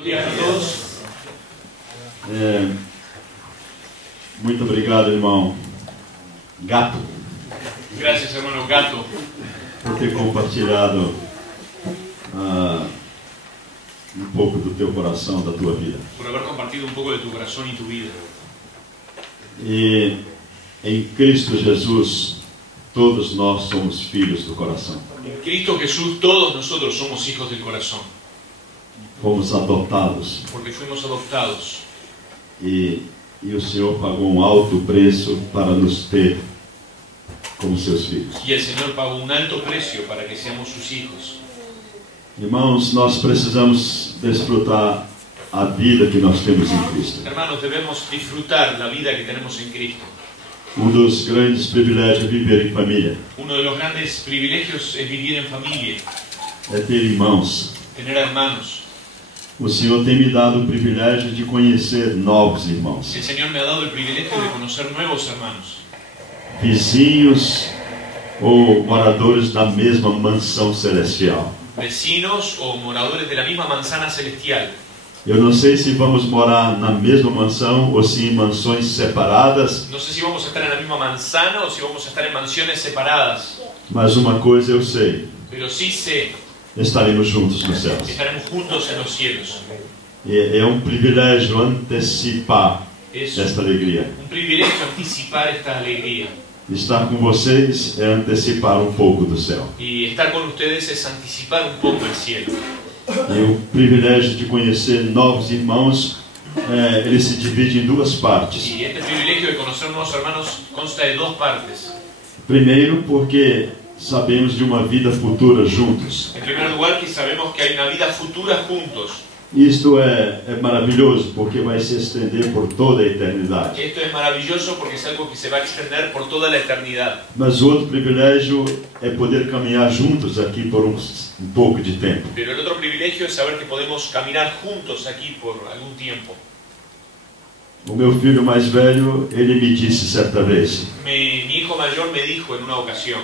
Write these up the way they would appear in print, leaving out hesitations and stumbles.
Bom dia a todos. Muito obrigado, irmão Gato, Gracias, hermano Gato, por ter compartilhado um pouco do teu coração, da tua vida. por haber compartido un poco de tu corazón y tu vida. E em Cristo Jesus, todos nós somos filhos do coração. En Cristo Jesús todos nosotros somos hijos del corazón, Fomos adotados porque fuimos adoptados. e o Senhor pagou um alto preço para nos ter como seus filhos. Y el Señor pagó un alto precio para que seamos sus hijos. Irmãos, nós precisamos desfrutar a vida que nós temos em Cristo. Hermanos, debemos disfrutar la vida que tenemos en Cristo. Dos grandes privilégios é viver em família. Uno de los grandes privilegios es vivir en familia, É ter irmãos. tener hermanos. O Senhor tem me dado o privilégio de conhecer novos irmãos. El Señor me ha dado el privilegio de conocer nuevos hermanos, Vizinhos ou moradores da mesma mansão celestial. vecinos o moradores de la misma manzana celestial. Eu não sei se vamos morar na mesma mansão ou se em mansões separadas, No sé si vamos a estar en la misma manzana o si vamos a estar en mansiones separadas, mas uma coisa eu sei: pero sí sé, estaremos juntos nos céus. estaremos juntos en los cielos. É um privilégio antecipar Es esta alegria. un privilegio anticipar esta alegría. Estar com vocês é antecipar um pouco do céu. Y estar con ustedes es anticipar un poco el cielo. E o privilégio de conhecer novos irmãos, ele se divide em duas partes. Y este privilegio de conocer nuevos hermanos consta de dos partes. Primeiro, porque sabemos de uma vida futura juntos. En primer lugar, que sabemos que hay una vida futura juntos. Isto é maravilhoso, porque vai se estender por toda a eternidade. Esto es maravilloso porque es algo que se va a extender por toda la eternidad. Mas o outro privilégio é poder caminhar juntos aqui por um pouco de tempo. Pero el otro privilegio es saber que podemos caminar juntos aquí por algún tiempo. O meu filho mais velho, ele me disse certa vez: Mi hijo mayor me dijo en una ocasión: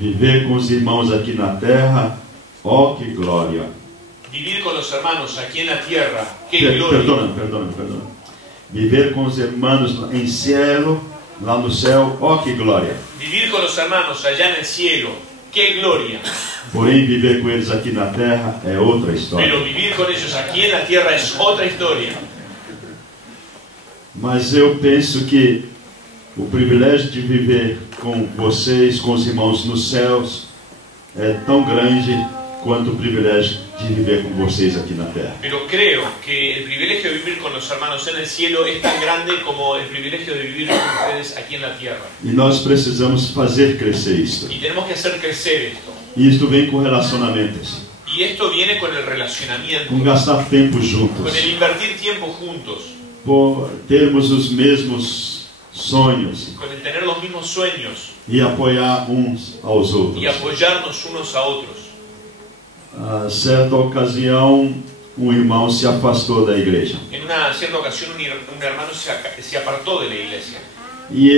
viver com os irmãos aqui na terra, ó que glória. vivir con los hermanos aquí en la tierra, qué gloria. Perdona. Viver com os irmãos em cielo, lá no céu, ó que glória. Vivir con los hermanos allá en el cielo, qué gloria. Porém, viver com eles aqui na terra é outra história. Pero vivir con ellos aquí en la tierra es otra historia. Mas eu penso que o privilégio de viver com vocês, com os irmãos nos céus, é tão grande quanto o privilégio de viver com vocês aqui na terra. Pero creo que el privilegio de vivir con los hermanos en el cielo es tan grande como el privilegio de vivir con ustedes aquí en la tierra. E nós precisamos fazer crescer isto. Y tenemos que hacer crecer esto. E isto vem com relacionamentos, Y esto viene con el relacionamiento, com gastar tempo con juntos, el invertir tiempo juntos, por termos os mesmos sonhos con el tener los mismos sueños e apoiar uns aos outros. y apoyarnos unos a otros. Certa ocasião, um irmão se afastou da igreja. En una cierta ocasión un hermano se apartó de la iglesia E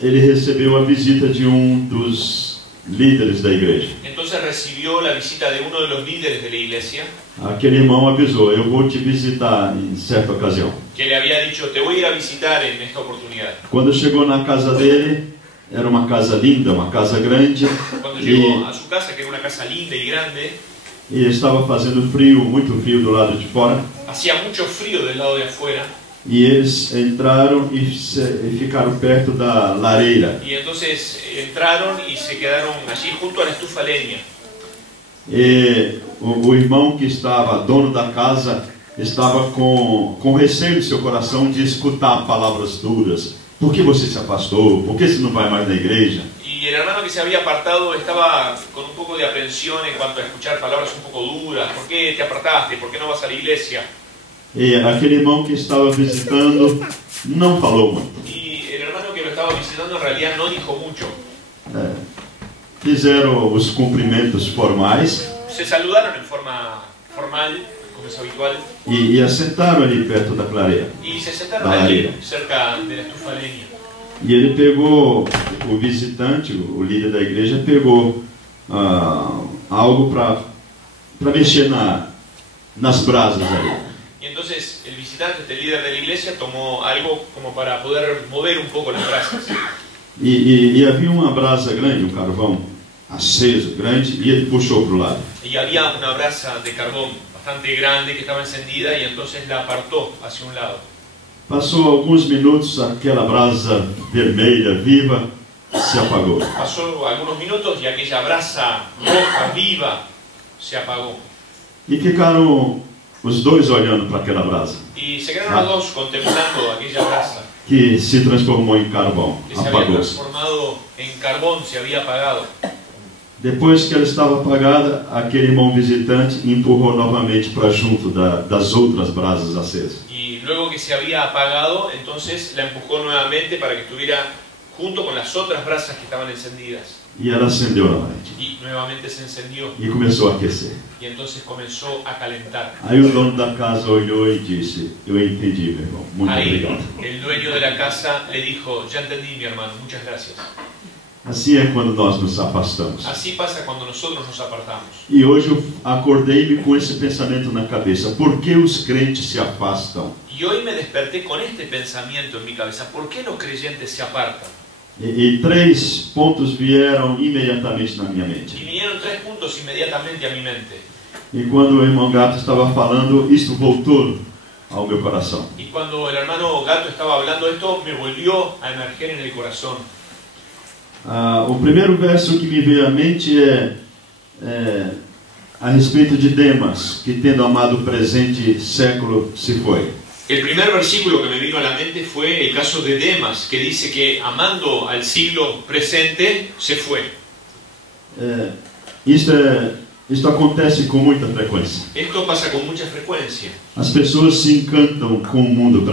ele recebeu a visita de dos líderes da igreja. entonces recibió la visita de uno de los líderes de la iglesia, Aquele irmão avisou: eu vou te visitar em certa ocasião. que le había dicho: te voy a ir a visitar en esta oportunidad. Quando chegou na casa dele, era uma casa linda, uma casa grande, Cuando llegó a su casa, que era una casa linda y grande, e estava fazendo frio, muito frio do lado de fora. hacía mucho frío del lado de afuera, E eles entraram e ficaram perto da lareira. y entonces entraron y se quedaron allí junto a la estufa leña. E o irmão que estava, dono da casa, estava com receio no seu coração de escutar palavras duras. Por que você se afastou? Por que você não vai mais na igreja? Y el hermano que se había apartado estaba con un poco de aprensión en cuanto a escuchar palabras un poco duras. ¿Por qué te apartaste? ¿Por qué no vas a la iglesia? E aquele irmão que estava visitando não falou muito. Y el hermano que lo estaba visitando en realidad no dijo mucho. Fizeram os cumprimentos formais Se saludaron en forma formal, como es habitual, e assentaram ali perto da clareira. y se sentaron allí, cerca de la estufa leña. E ele pegou, o visitante, o líder da igreja, pegou algo para mexer nas brasas aí. Y entonces el visitante, este líder de la iglesia, tomó algo como para poder mover un poco las brasas. E havia uma brasa grande, um carvão aceso, grande, e ele puxou para o lado. Y había una brasa de carbón bastante grande que estaba encendida y entonces la apartó hacia un lado. Passou alguns minutos, aquela brasa vermelha, viva, se apagou. Pasó algunos minutos y aquella brasa roja, viva, se apagó. E ficaram os dois olhando para aquela brasa, Y se quedaron los dos contemplando aquella brasa que se transformou em carvão, que se había apagou-se. transformado en carbón, se había apagado. Depois que ela estava apagada, aquele irmão visitante empurrou novamente para junto das outras brasas acesas. Y luego que se había apagado, entonces la empujó nuevamente para que estuviera junto con las otras brasas que estaban encendidas. E ela acendeu novamente. Y nuevamente se encendió E começou a aquecer. y entonces comenzó a calentar. Aí o dono da casa olhou e disse: eu entendi, meu irmão, muito Ahí obrigado. el dueño de la casa le dijo: ya entendí, mi hermano, muchas gracias. Assim é quando nós nos afastamos. Así pasa cuando nosotros nos apartamos. E hoje eu acordei-me com esse pensamento na cabeça: por que os crentes se afastam? Y hoy me desperté con este pensamiento en mi cabeza: ¿por qué los creyentes se apartan? E três pontos vieram imediatamente na minha mente. Y vinieron tres puntos inmediatamente a mi mente. E quando o irmão Gato estava falando, isto voltou ao meu coração. Y cuando el hermano Gato estaba hablando esto, me volvió a emerger en el corazón. O primeiro verso que me veio à mente é a respeito de Demas, que tendo amado o presente século se foi. El primer versículo que me vino a la mente fue el caso de Demas, que dice que amando al siglo presente, se fue. Isto acontece com muita frequência. Esto pasa con mucha frecuencia. As pessoas se encantam com o mundo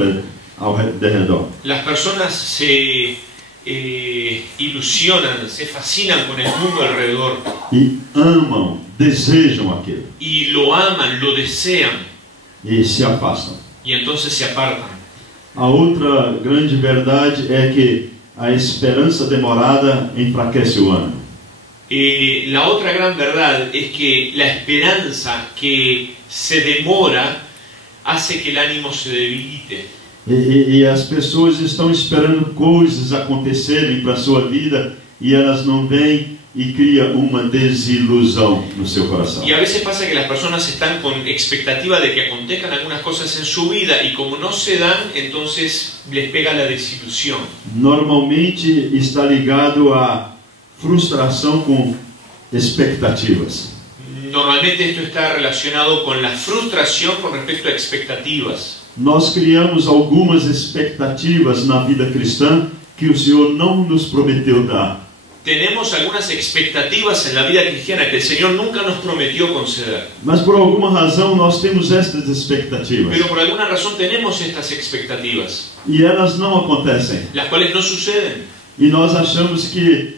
ao redor. Las personas se ilusionan, se fascinan con el mundo alrededor. E amam, desejam aquilo. Y lo aman, lo desean. E se afastam. Y entonces se apartan. A outra grande verdade é que a esperança demorada enfraquece o ânimo. La otra gran verdad es que la esperanza que se demora hace que el ánimo se debilite. E as pessoas estão esperando coisas acontecerem para a sua vida e elas não vêm e cria uma desilusão no seu coração. Y a veces pasa que las personas están con expectativa de que acontezcan algunas cosas en su vida y como no se dan, entonces les pega la desilusión. Normalmente está ligado a frustração com expectativas. Normalmente esto está relacionado con la frustración con respecto a expectativas. Nós criamos algumas expectativas na vida cristã que o Senhor não nos prometeu dar. Tenemos algunas expectativas en la vida cristiana que el Señor nunca nos prometió conceder. Mas por alguma razão nós temos estas expectativas. Pero por alguna razón tenemos estas expectativas, E elas não acontecem. las cuales no suceden. E nós achamos que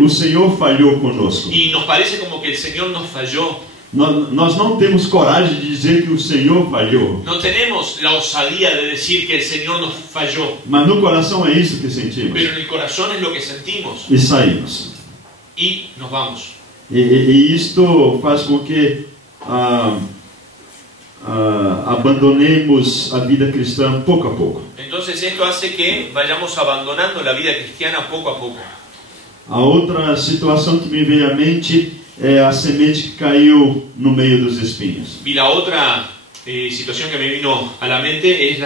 o Senhor falhou conosco. Y nos parece como que el Señor nos falló. Nós não temos coragem de dizer que o Senhor falhou. No tenemos la osadía de decir que el Señor nos falló. Mas no coração é isso que sentimos. Pero en el corazón es lo que sentimos. E saímos. Y nos vamos. E isto faz com que abandonemos a vida cristã pouco a pouco. Entonces esto hace que vayamos abandonando la vida cristiana poco a poco. A outra situação que me veio à mente é a semente que caiu no meio dos espinhos. Y la otra situación que me vino a la mente es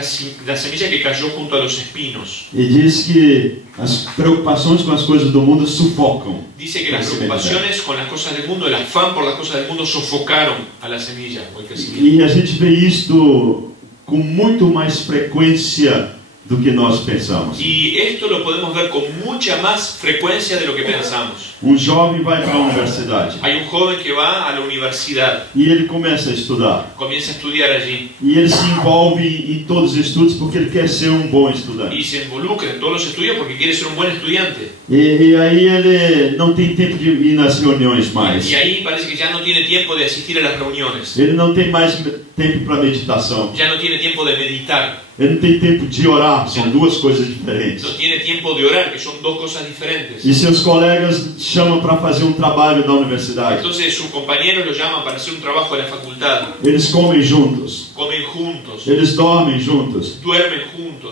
la semilla que cayó junto a los espinos. E diz que as preocupações com as coisas do mundo sufocam. Dice que las preocupaciones con las cosas del mundo, el afán por las cosas del mundo sofocaron a la semilla o el crecimiento. E a gente vê isto com muito mais frequência do que nós pensamos. Y esto lo podemos ver con mucha más frecuencia de lo que pensamos. Um jovem vai para a universidade Hay un joven que va a la universidad, e ele começa a estudar. comienza a estudiar allí E ele se envolve em todos os estudos porque ele quer ser um bom estudante. y se involucra en todos los estudios porque quiere ser un buen estudiante. E aí ele não tem tempo de ir nas reuniões mais. Y ahí parece que ya no tiene tiempo de asistir a las reuniones, Ele não tem mais tempo para meditação. ya no tiene tiempo de meditar. Ele não tem tempo de orar, são duas coisas diferentes. No tiene tiempo de orar, que son dos cosas diferentes. E seus colegas chamam para fazer um trabalho da universidade. Entonces sus compañeros lo llaman para hacer un trabajo de la facultad. Eles comem juntos. Comen juntos. Eles dormem juntos. Duermen juntos.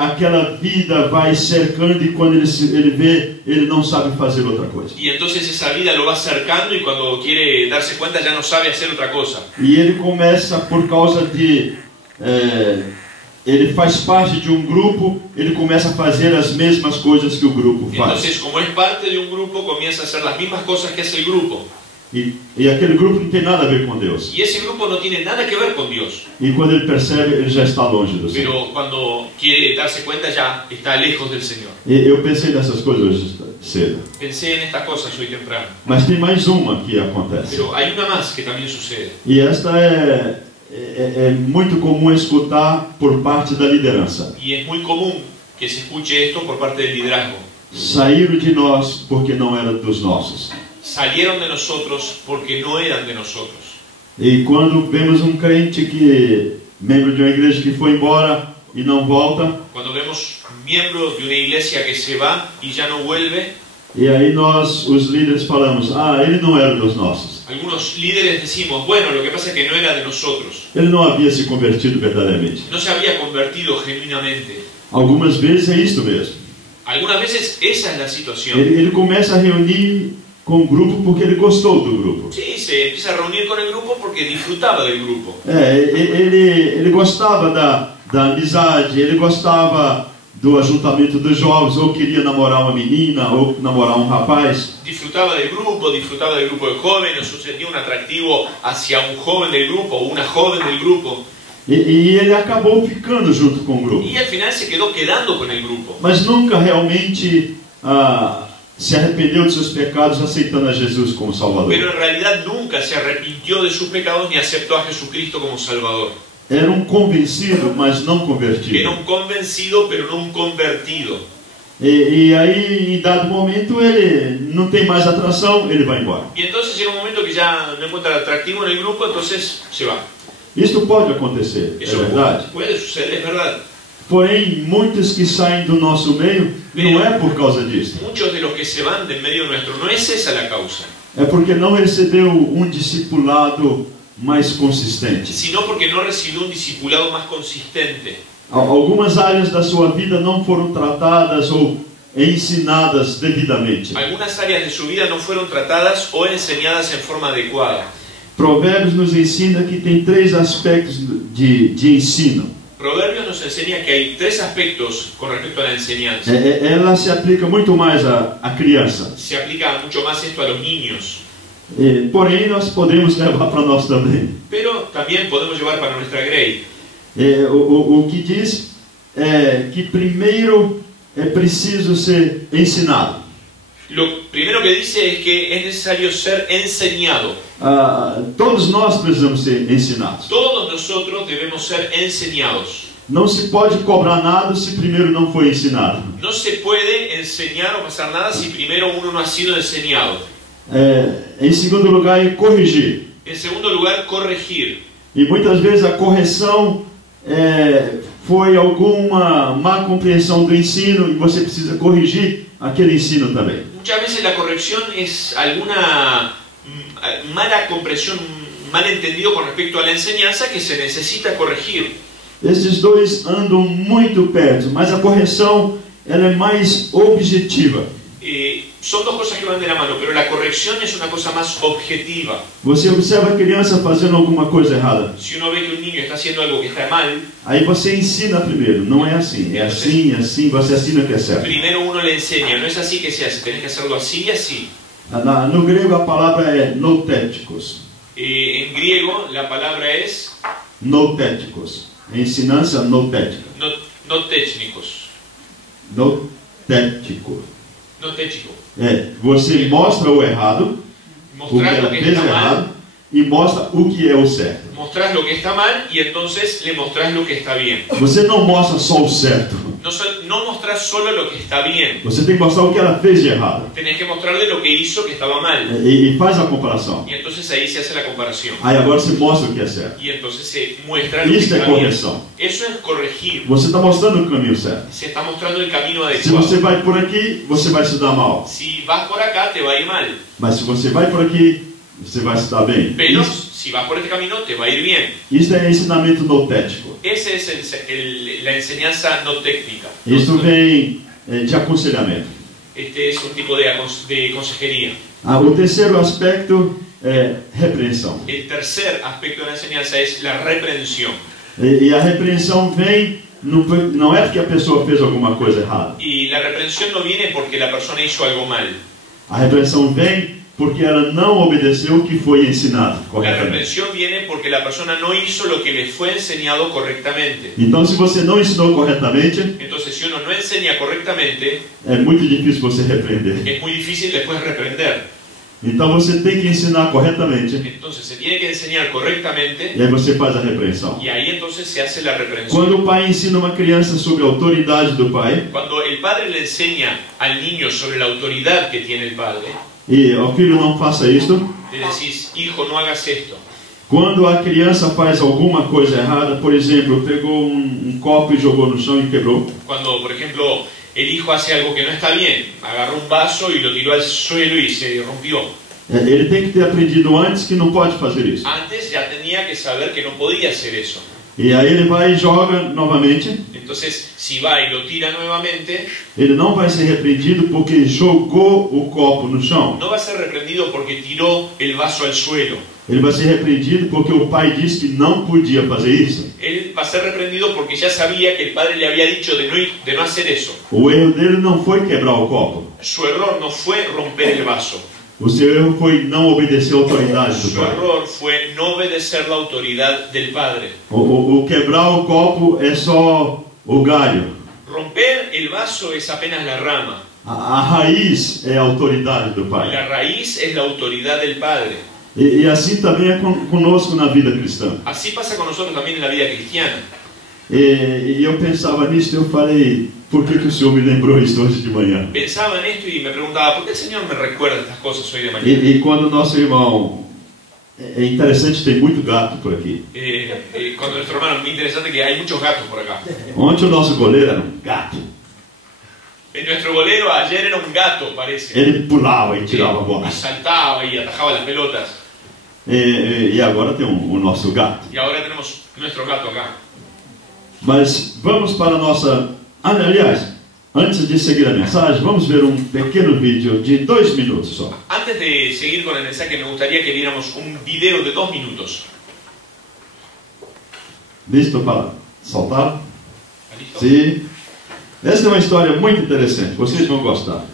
Aquela vida vai cercando e quando ele vê, ele não sabe fazer outra coisa. Y entonces esa vida lo va acercando y cuando quiere darse cuenta ya no sabe hacer otra cosa. E ele começa por causa de... ele faz parte de um grupo, ele começa a fazer as mesmas coisas que o grupo faz. Entonces, como es parte de un grupo, comienza a hacer las mismas cosas que hace el grupo. E aquele grupo não tem nada a ver com Deus. Y ese grupo no tiene nada que ver con Dios. E quando ele percebe, ele já está longe do Senhor. Pero cuando quiere darse cuenta ya está lejos del Señor. Eu pensei nessas coisas hoje cedo. Pensé en estas cosas hoy temprano. Mas tem mais uma que acontece. Pero hay una más que también sucede. E esta é muito comum escutar por parte da liderança. Y es muy común que se escuche esto por parte del liderazgo. Saíram de nós porque não eram dos nossos. Salieron de nosotros porque no eran de nosotros. E quando vemos um crente membro de uma igreja que foi embora e não volta, Cuando vemos miembros de una iglesia que se va y ya no vuelve, e aí nós, os líderes, falamos: ele não era dos nossos. algunos líderes decimos, bueno, lo que pasa es que no era de nosotros. Ele não havia se convertido verdadeiramente. No se había convertido genuinamente. Algumas vezes é isto mesmo. Algunas veces esa es la situación. Ele começa a reunir com o grupo porque ele gostou do grupo. Sí, se empieza a reunir con el grupo porque disfrutaba del grupo. Ele gostava da amizade, ele gostava do ajuntamento dos jovens, ou queria namorar uma menina, ou namorar um rapaz. Disfrutaba del grupo de jóvenes, o sentía un atractivo hacia un joven del grupo o una joven del grupo. E ele acabou ficando junto com o grupo. Y al final se quedó quedando con el grupo. Mas nunca realmente se arrependeu de seus pecados, aceitando a Jesus como Salvador. Pero en realidad nunca se arrepintió de sus pecados ni aceptó a Jesucristo como Salvador. Era um convencido, mas não convertido. Era un convencido, pero no un convertido. E aí, em dado momento, ele não tem mais atração, ele vai embora. Y entonces llega un momento que ya no encuentra atractivo en el grupo, entonces se va. Isto pode acontecer, Eso é verdade. puede suceder, es verdad. Porém, muitos que saem do nosso meio, não é por causa disso. Muchos de los que se van del medio nuestro, no es esa la causa. É porque não recebeu um discipulado mais consistente. Sino porque no recibió un discipulado más consistente. Algumas áreas da sua vida não foram tratadas ou ensinadas devidamente. Algunas áreas de su vida no fueron tratadas o enseñadas en forma adecuada. Provérbios nos ensina que tem 3 aspectos de ensino. Proverbios nos enseña que hay 3 aspectos con respecto a la enseñanza. Ela se aplica muito mais à criança. Se aplica mucho más esto a los niños. Porém, nós podemos levar para nós também. Pero también podemos llevar para nuestra grey. O que diz é que primeiro é preciso ser ensinado. Lo primero que dice es que es necesario ser enseñado. Todos nós precisamos ser ensinados. Todos nosotros debemos ser enseñados. Não se pode cobrar nada se primeiro não foi ensinado. No se puede enseñar o pasar nada si primero uno no ha sido enseñado. Em segundo lugar, é corrigir. En segundo lugar, corregir. E muitas vezes a correção foi alguma má compreensão do ensino e você precisa corrigir aquele ensino também. Muchas veces la corrección es alguna mala comprensión, mal entendido con respecto a la enseñanza que se necesita corregir. Esses dois andam muito perto, mas a correção ela é mais objetiva. Son dos cosas que van de la mano, pero la corrección es una cosa más objetiva. Você observa a criança fazendo alguma coisa errada. Si uno ve que un niño está haciendo algo que está mal, aí você ensina primeiro, não é assim, é assim, assim, você ensina que é certo. Primero uno le enseña, no es así que se hace, tenés que hacerlo así y así. No grego a palavra é noutéticos. En griego la palabra es noutéticos. Ensinança noutética. No técnicos. Noutético. No técnico. Você mostra o errado, o que ela fez errado, e mostra o que é o certo. Mostrás lo que está mal y entonces le mostrás lo que está bien. Você não mostra só o certo. No mostrar solo lo que está bien. Você tem que mostrar o que ela fez de errado. Tenés que mostrarle lo que hizo que estaba mal. E faz a comparação. Y entonces ahí se hace la comparación. Aí agora você mostra o que é certo. Y entonces se muestra lo que Isso é está bien. correção. Eso es corregir. Você está mostrando o caminho certo. Se está mostrando el camino Se adecuado. você vai por aqui, você vai se dar mal. Si vas por acá, te va a ir mal. Mas se você vai por aqui, você vai se dar bem. Pero si vas por este camino, te va a ir bien. Isso é ensinamento notético. Esa es la enseñanza no técnica. Isso vem de aconselhamento. Este es un tipo de consejería. O terceiro aspecto é repreensão. El tercer aspecto de la enseñanza es la reprensión. E a repreensão vem, não é porque a pessoa fez alguma coisa errada. Y la reprensión no viene porque la persona hizo algo mal. A repreensão vem porque ela não obedeceu o que foi ensinado La corretamente. reprensión viene porque la persona no hizo lo que le fue enseñado correctamente. Então, se você não ensinou corretamente, Entonces, si uno no enseña correctamente, é muito difícil você repreender. es muy difícil después reprender. Então, você tem que ensinar corretamente Entonces, se tiene que enseñar correctamente e aí você faz a repreensão. y ahí entonces se hace la reprensión. Quando o pai ensina uma criança sobre a autoridade do pai, Cuando el padre le enseña al niño sobre la autoridad que tiene el padre, e o filho não faça isto, le decís, hijo, no hagas esto. quando a criança faz alguma coisa errada, por exemplo, pegou um copo e jogou no chão e quebrou, Cuando, por ejemplo, el hijo hace algo que no está bien, agarró un vaso y lo tiró al suelo y se rompió. ele tem que ter aprendido antes que não pode fazer isso. Antes ya tenía que saber que no podía hacer eso. E aí ele vai e joga novamente. Entonces, si va y lo tira nuevamente, Ele não vai ser repreendido porque jogou o copo no chão. no va a ser reprendido porque tiró el vaso al suelo. Ele vai ser repreendido porque o pai disse que não podia fazer isso. Él va a ser reprendido porque ya sabía que el padre le había dicho de no hacer eso. O erro dele não foi quebrar o copo. Su error no fue romper el vaso. O seu erro foi não obedecer a autoridade do Su pai. error fue no obedecer la autoridad del padre. O quebrar o copo é só o galho. Romper el vaso es apenas la rama. A raiz é a autoridade do pai. La raíz es la autoridad del padre. E assim também é conosco na vida cristã. Así pasa con nosotros también en la vida cristiana. E eu pensava nisso e eu falei, por que o Senhor me lembrou isso hoje de manhã? Pensaba en esto y me preguntaba, ¿por qué el Señor me recuerda estas cosas hoy de mañana? E quando nosso irmão... É interessante, tem muito gato por aqui. Cuando nuestro hermano, muy interesante que hay muchos gatos por acá. Ontem o nosso goleiro era um gato. Nuestro golero ayer era un gato, parece. Ele pulava e tirava a bola. Y saltaba y atajaba las pelotas. E agora tem o nosso gato. Y ahora tenemos nuestro gato acá. Mas vamos para a nossa... Aliás, antes de seguir a mensagem, vamos ver um pequeno vídeo de 2 minutos só. Antes de seguir con el mensaje, me gustaría que viéramos un video de 2 minutos. Listo para soltar? ¿Está listo? Sim. Essa é uma história muito interessante, vocês vão gostar.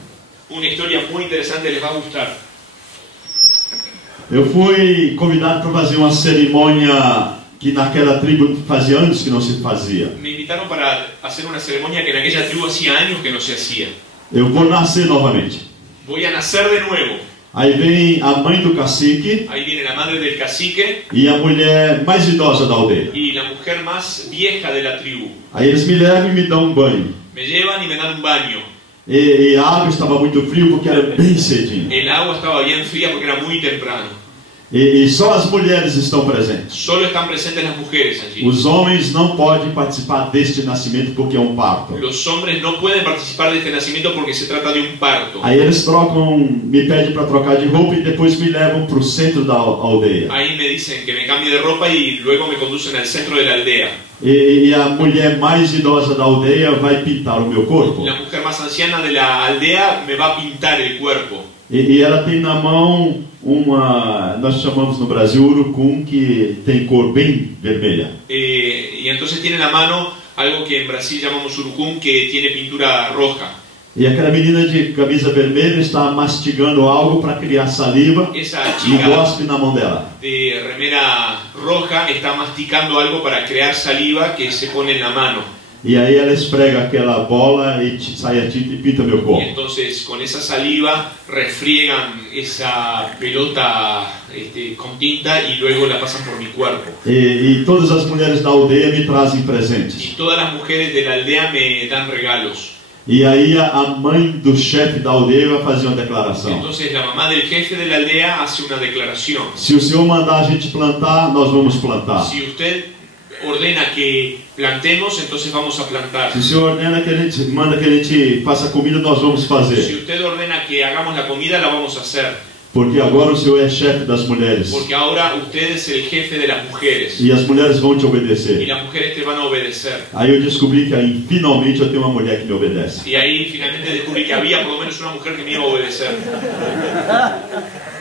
Una historia muy interesante, les va a gustar. Eu fui convidado para fazer uma cerimônia que naquela tribo fazia anos que não se fazia. Me invitaron para hacer una ceremonia que en aquella tribu hacía años que no se hacía. Eu vou nascer novamente. Voy a nacer de nuevo. Aí vem a mãe do cacique Ahí viene la madre del cacique e a mulher mais idosa da aldeia. y la mujer más vieja de la tribu. Aí eles me levam e me dão um banho. Me llevan y me dan un baño. E a água estava muito fria porque era bem cedinho. El agua estaba bien fría porque era muy temprano. E só as mulheres estão presentes. Solo están presentes las mujeres allí. Os homens não podem participar deste nascimento porque é um parto. Los hombres no pueden participar de este nacimiento porque se trata de un parto. Aí eles trocam, me pedem para trocar de roupa e depois me levam para o centro da aldeia. Ahí me dicen que me cambie de ropa y luego me conducen al centro de la aldea. E a mulher mais idosa da aldeia vai pintar o meu corpo. La mujer más anciana de la aldea me va a pintar el cuerpo. E ela tem na mão uma, nós chamamos no Brasil urucum, que tem cor bem vermelha. Y entonces tiene en la mano algo que en Brasil llamamos urucum, que tiene pintura roja. E aquela menina de camisa vermelha está mastigando algo para criar saliva Esa e chica gospe na mão dela. de remera roja está masticando algo para crear saliva que se pone en la mano. E aí ela esfrega aquela bola e sai a tinta e pinta meu Y corpo. entonces con esa saliva refriegan esa pelota con tinta y luego la pasan por mi cuerpo. E todas as mulheres da aldeia me trazem presentes. Y todas las mujeres de la aldea me dan regalos. E aí a mãe do chefe da aldeia vai fazer uma declaração. Entonces la mamá del jefe de la aldea hace una declaración. Se o Senhor mandar a gente plantar, nós vamos plantar. Si usted ordena que plantemos, entonces vamos a plantar. Se o Senhor ordena que a gente, manda que a gente faça comida, nós vamos Si fazer. usted ordena que hagamos la comida, la vamos a hacer. Porque agora o Senhor é chefe das mulheres. Porque ahora usted es el jefe de las mujeres. E as mulheres vão te Y obedecer. las mujeres te van a obedecer. Aí eu descobri que aí, finalmente eu tenho uma mulher que me obedece. Y ahí finalmente descubrí que había por lo menos una mujer que me iba a obedecer.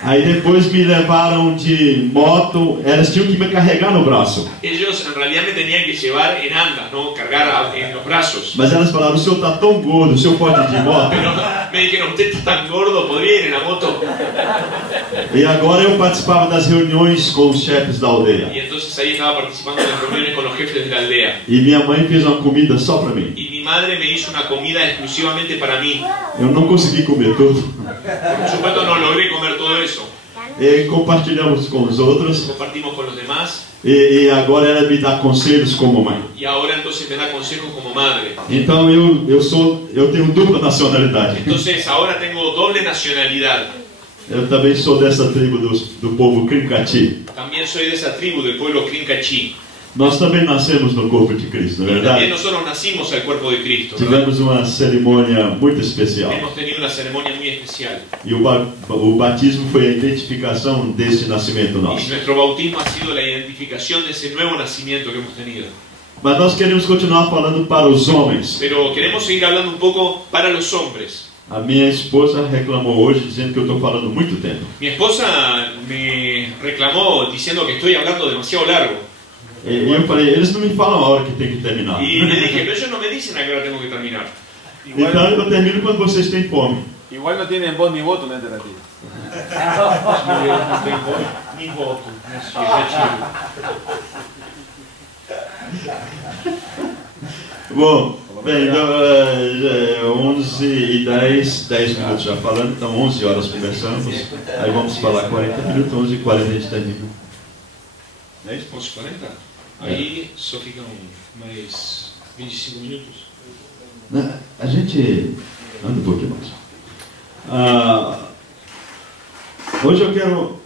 Aí depois me levaram de moto, elas tinham que me carregar no braço. Ellos en realidad me tenían que llevar en andas, ¿no? Cargar en los brazos. Mas elas falaram, o senhor está tão gordo, o senhor pode ir de moto? Pero me dijeron, usted está tan gordo, ¿podría ir en la moto? E agora eu participava das reuniões com os chefes da aldeia. Y entonces ahí estaba participando en las reuniones con los jefes de la aldea. E minha mãe fez uma comida só para mim. Y mi madre me hizo una comida exclusivamente para mí. Eu não consegui comer tudo. Por supuesto no logré comer todo eso. E compartilhamos com os outros. Compartimos con los demás. E agora ela me dá conselhos como mãe. Y ahora entonces me da consejos como madre. Então eu tenho dupla nacionalidade. Entonces ahora tengo doble nacionalidad. Eu também sou dessa tribo do povo Crincati. También soy de esa tribu del pueblo Crincachi. Nós também nascemos no corpo de Cristo, não é Y también verdade? nosotros nacimos al cuerpo de Cristo, ¿verdad? Tivemos uma cerimônia muito especial. Hemos tenido una ceremonia muy especial. E o batismo foi a identificação desse nascimento Y nosso. nuestro bautismo ha sido la identificación de ese nuevo nacimiento que hemos tenido. Mas nós queremos continuar falando para os homens. Pero queremos seguir hablando un poco para los hombres. A minha esposa reclamou hoje dizendo que eu estou falando muito tempo. Mi esposa me reclamó diciendo que estoy hablando demasiado largo. E eu falei, eles não me falam a hora que tem que terminar. Y le dije, pero ellos no me dicen a qué hora tengo que terminar. Então eu termino quando vocês têm fome. Igual no tienen voz ni voto en la alternativa. No tengo ni voto, Bom, bem, então, 11h10, 10 minutos já falando, então 11 horas conversamos. Aí vamos falar 40 minutos, 11h40 a gente termina. É isso? 11h40? Aí só ficam mais 25 minutos. A gente anda um pouquinho mais. Hoje eu quero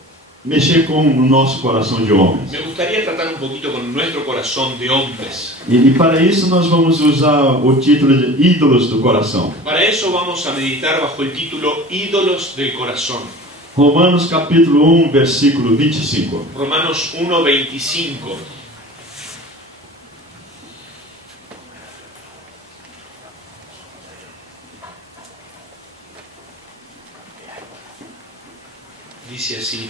mexer com o nosso coração de homens. Me gustaría tratar un poquito con nuestro corazón de hombres. E para isso nós vamos usar o título de Ídolos do Coração. Para eso vamos a meditar bajo el título Ídolos del Corazón. Romanos capítulo 1, versículo 25. Romanos 1:25. Dice así: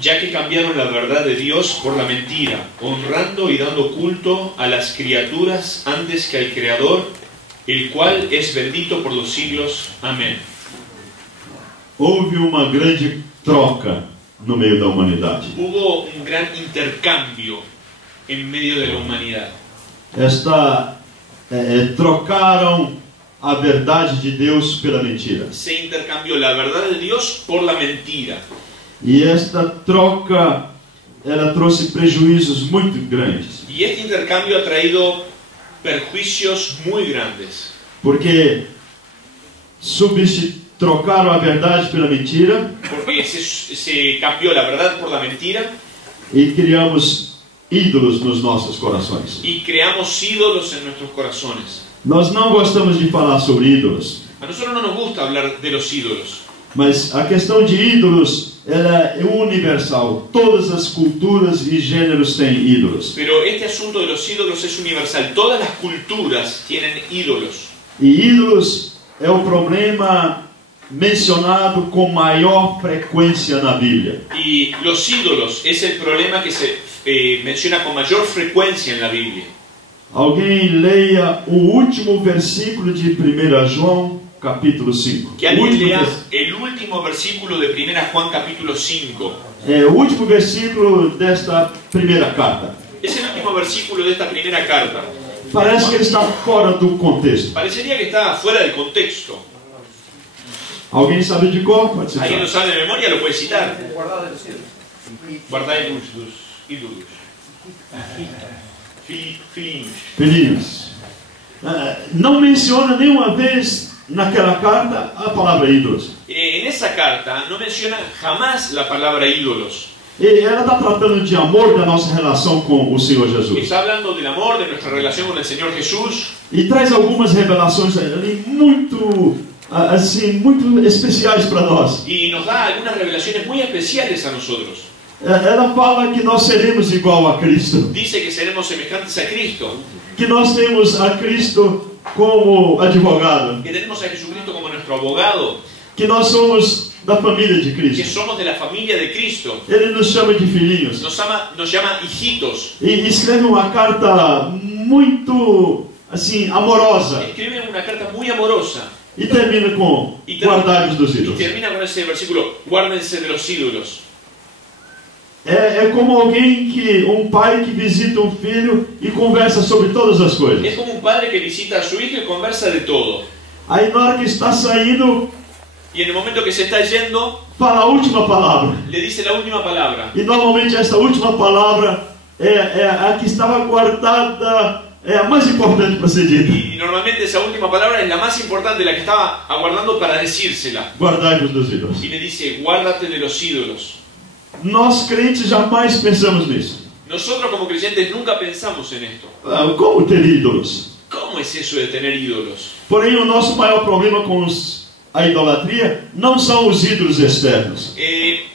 ya que cambiaron la verdad de Dios por la mentira, honrando y dando culto a las criaturas antes que al Creador, el cual es bendito por los siglos. Amén. Houve uma grande troca no meio da humanidade. Hubo un gran intercambio en medio de la humanidad. Trocaram a verdade de Deus pela mentira. Se intercambió la verdad de Dios por la mentira. E esta troca, ela trouxe prejuízos muito grandes. Y este intercambio ha traído perjuicios muy grandes. Porque trocaram a verdade pela mentira. Porque se cambió la verdad por la mentira. E criamos ídolos nos nossos corações. Y creamos ídolos en nuestros corazones. Nós não gostamos de falar sobre ídolos. A nosotros no nos gusta hablar de los ídolos. Mas a questão de ídolos, ela é universal. Todas as culturas e gêneros têm ídolos. Pero este asunto de los ídolos es universal. Todas las culturas tienen ídolos. E ídolos é o problema mencionado com maior frequência na Bíblia. Y los ídolos es el problema que se menciona con mayor frecuencia en la Biblia. Alguém leia o último versículo de 1 João, capítulo 5. Que alguien lea el último versículo de 1 Juan, capítulo 5. É o último versículo desta primeira carta. Es el último versículo de esta primera carta. Parece que ele está fora do contexto. Parecería que está fuera de contexto. Alguém sabe de cor? Pode citar. Alguien lo sabe de memoria, lo puede citar. Guardado del cielo. Guardai dos ídolos. Filhinhos. Filhinhos. Não menciona nenhuma vez naquela carta a palavra ídolos. En esa carta no menciona jamás la palabra ídolos. E ela está tratando de amor, da nossa relação com o Senhor Jesus. Está hablando del amor, de nuestra relación con el Señor Jesús. E traz algumas revelações ali muito, assim, muito especiais para nós. Y nos da algunas revelaciones muy especiales a nosotros. Ela fala que nós seremos igual a Cristo. Dice que seremos semejantes a Cristo. Que nós temos a Cristo como advogado. Que tenemos a Jesucristo como nuestro abogado. Que nós somos da família de Que Cristo. somos de la familia de Cristo. Ele nos chama de filhinhos. Nos llama hijitos. E escreve uma carta muito, assim, amorosa. Escribe una carta muy amorosa. E termina com guardai-vos dos Y ídolos. termina con ese versículo: guárdense de los ídolos. É como alguém pai que visita um filho e conversa sobre todas as coisas. Es como un padre que visita a su hijo y conversa de todo. Aí na hora que está saindo, Y en el momento que se está yendo, fala a última palavra. le dice la última palabra. E normalmente essa última palavra é a que estava guardada, é a mais importante para ser dita. Y normalmente esa última palabra es la más importante, la que estaba aguardando para decírsela. Guardai-vos dos ídolos. Y le dice: guárdate de los ídolos. Nós crentes jamais pensamos nisso. Nosotros como creyentes nunca pensamos en esto. Como ter ídolos? ¿Cómo es eso de tener ídolos? Porém, o nosso maior problema com a idolatria não são os ídolos externos.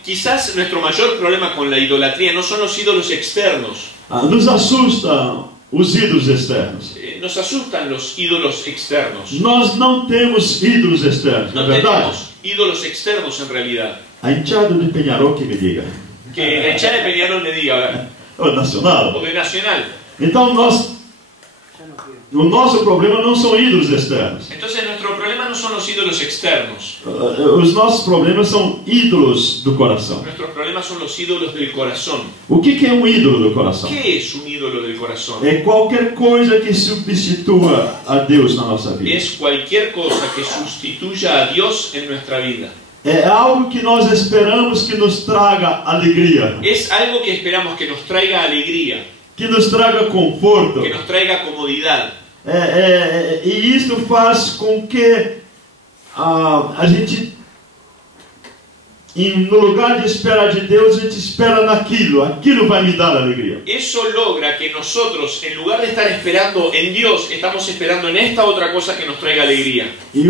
Quizás nuestro mayor problema con la idolatría no son los ídolos externos. Nos assustam os ídolos externos. Nos asustan los ídolos externos. Nós não temos ídolos externos, não No é verdade? tenemos ídolos externos en realidad. A enteada de Peñarol que me diga. Que el Chá de Peñarol me diga, a ver, O Nacional. o de Nacional. Então, o nosso problema não são ídolos externos. Entonces nuestro problema no son los ídolos externos. Os nossos problemas são ídolos do coração. Nuestros problemas son los ídolos del corazón. O que é um ídolo do coração? ¿Qué es un ídolo del corazón? É qualquer coisa que substitua a Deus na nossa vida. Es cualquier cosa que sustituya a Dios en nuestra vida. É algo que nós esperamos que nos traga alegria, Es algo que esperamos que nos traiga alegría, que nos traga conforto. que nos traiga comodidad. E isso faz com que a gente, no lugar de esperar de Deus, a gente espera naquilo. Aquilo vai me dar alegria. Eso logra que nosotros, en lugar de estar esperando en Dios, estamos esperando en esta otra cosa que nos traiga alegría. E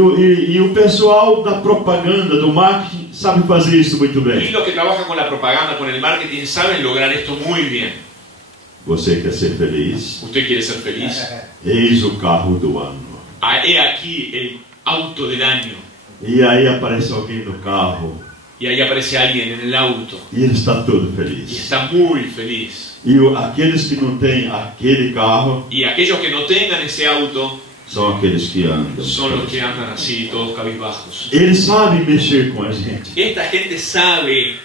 o pessoal da propaganda, do marketing, sabe fazer isso muito Y bem. los que trabajan con la propaganda, con el marketing, saben lograr esto muy bien. Você quer ser feliz? ¿Usted quiere ser feliz? Eis o carro do ano. He aquí el auto del año. E aí aparece alguém no carro Y ahí aparece alguien en el auto. e ele está todo Y feliz. está muy feliz. E aqueles que não têm aquele carro Y aquellos que no tengan ese auto são aqueles que andam. son los que andan así, todos cabizbajos. Eles sabem mexer com a gente. Esta gente sabe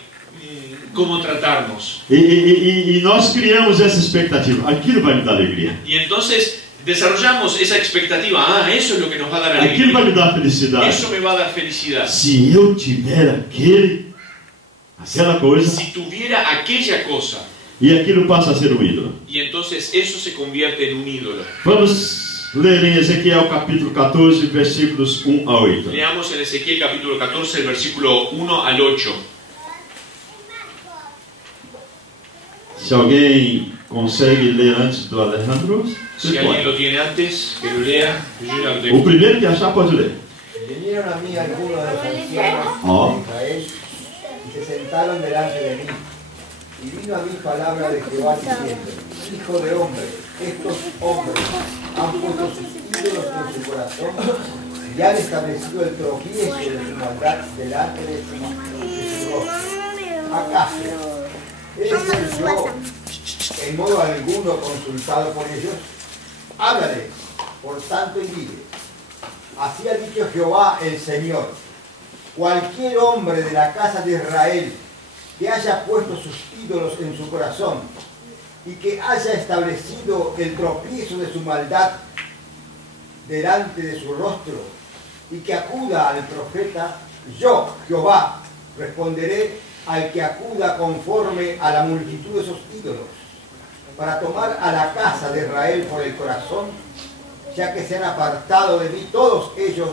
cómo tratarnos. E nós criamos essa expectativa. Aquilo vai me dar alegria. Y entonces desarrollamos esa expectativa. Eso es lo que nos va a dar Aquilo vai alegría. me dar felicidade. Eso me va a dar felicidad. Se eu tiver aquela coisa, Si tuviera aquella cosa, e aquilo passa a ser um ídolo. y entonces eso se convierte en un ídolo. Vamos ler em Ezequiel capítulo 14, versículos 1 a 8. Leamos en Ezequiel capítulo 14, el versículo 1 al 8. Se alguém consegue ler antes do Alejandro, Si você alguien lo pode. tiene antes, que lo lea. Yo ya lo O tengo. primeiro que achar pode ler. Vinieron a mí algunos de los ancianos Oh. de Israel y se sentaron delante de mí. Y vino a mí palabra de Jehová diciendo: Hijo de hombre, estos hombres han puesto sus ídolos en su corazón y han establecido el tropiezo de su maldad delante de su rostro. ¿Acaso he de ser yo en modo alguno consultado por ellos? Háblale, por tanto, y dile: así ha dicho Jehová el Señor: cualquier hombre de la casa de Israel que haya puesto sus ídolos en su corazón y que haya establecido el tropiezo de su maldad delante de su rostro, y que acuda al profeta, yo, Jehová, responderé al que acuda conforme a la multitud de esos ídolos, para tomar a la casa de Israel por el corazón, ya que se han apartado de mí todos ellos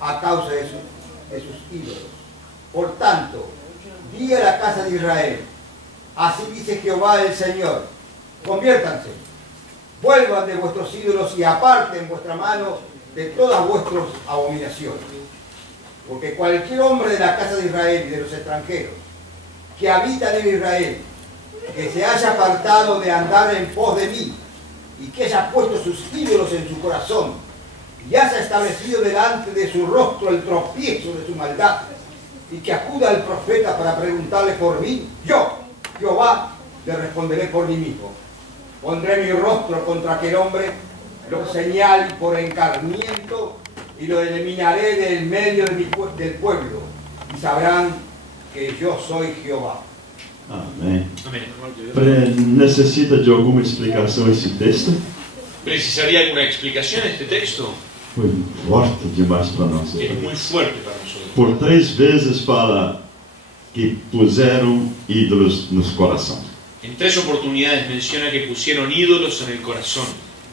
a causa de sus ídolos. Por tanto, di a la casa de Israel, así dice Jehová el Señor, conviértanse, vuelvan de vuestros ídolos y aparten vuestra mano de todas vuestras abominaciones. Porque cualquier hombre de la casa de Israel y de los extranjeros que habitan en Israel, que se haya apartado de andar en pos de mí, y que haya puesto sus ídolos en su corazón, y haya establecido delante de su rostro el tropiezo de su maldad, y que acuda al profeta para preguntarle por mí, yo, Jehová, le responderé por mí mismo. Pondré mi rostro contra aquel hombre, lo señal por encarnamiento, y lo eliminaré del medio de del pueblo, y sabrán que yo soy Jehová. Amém. Amén. Necessita de alguma explicação esse texto? ¿Precisaría alguna explicación este texto? Foi forte demais para nós. Es muy fuerte para nosotros. Por 3 vezes fala que puseram ídolos nos corações. En 3 oportunidades menciona que pusieron ídolos en el corazón.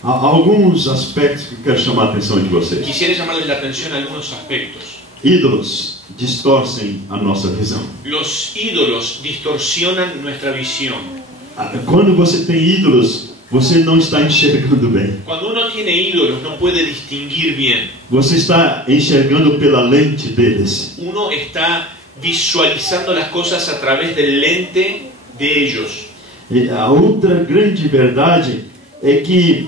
Há alguns aspectos que eu quero chamar a atenção de vocês. Quisiera llamarles la atención a algunos aspectos. Ídolos distorcem a nossa visão. Los ídolos distorsionan nuestra visión. Quando você tem ídolos, você não está enxergando bem. Cuando uno tiene ídolos no puede distinguir bien. Você está enxergando pela lente deles. Uno está visualizando las cosas a través del lente de ellos. E a outra grande verdade é que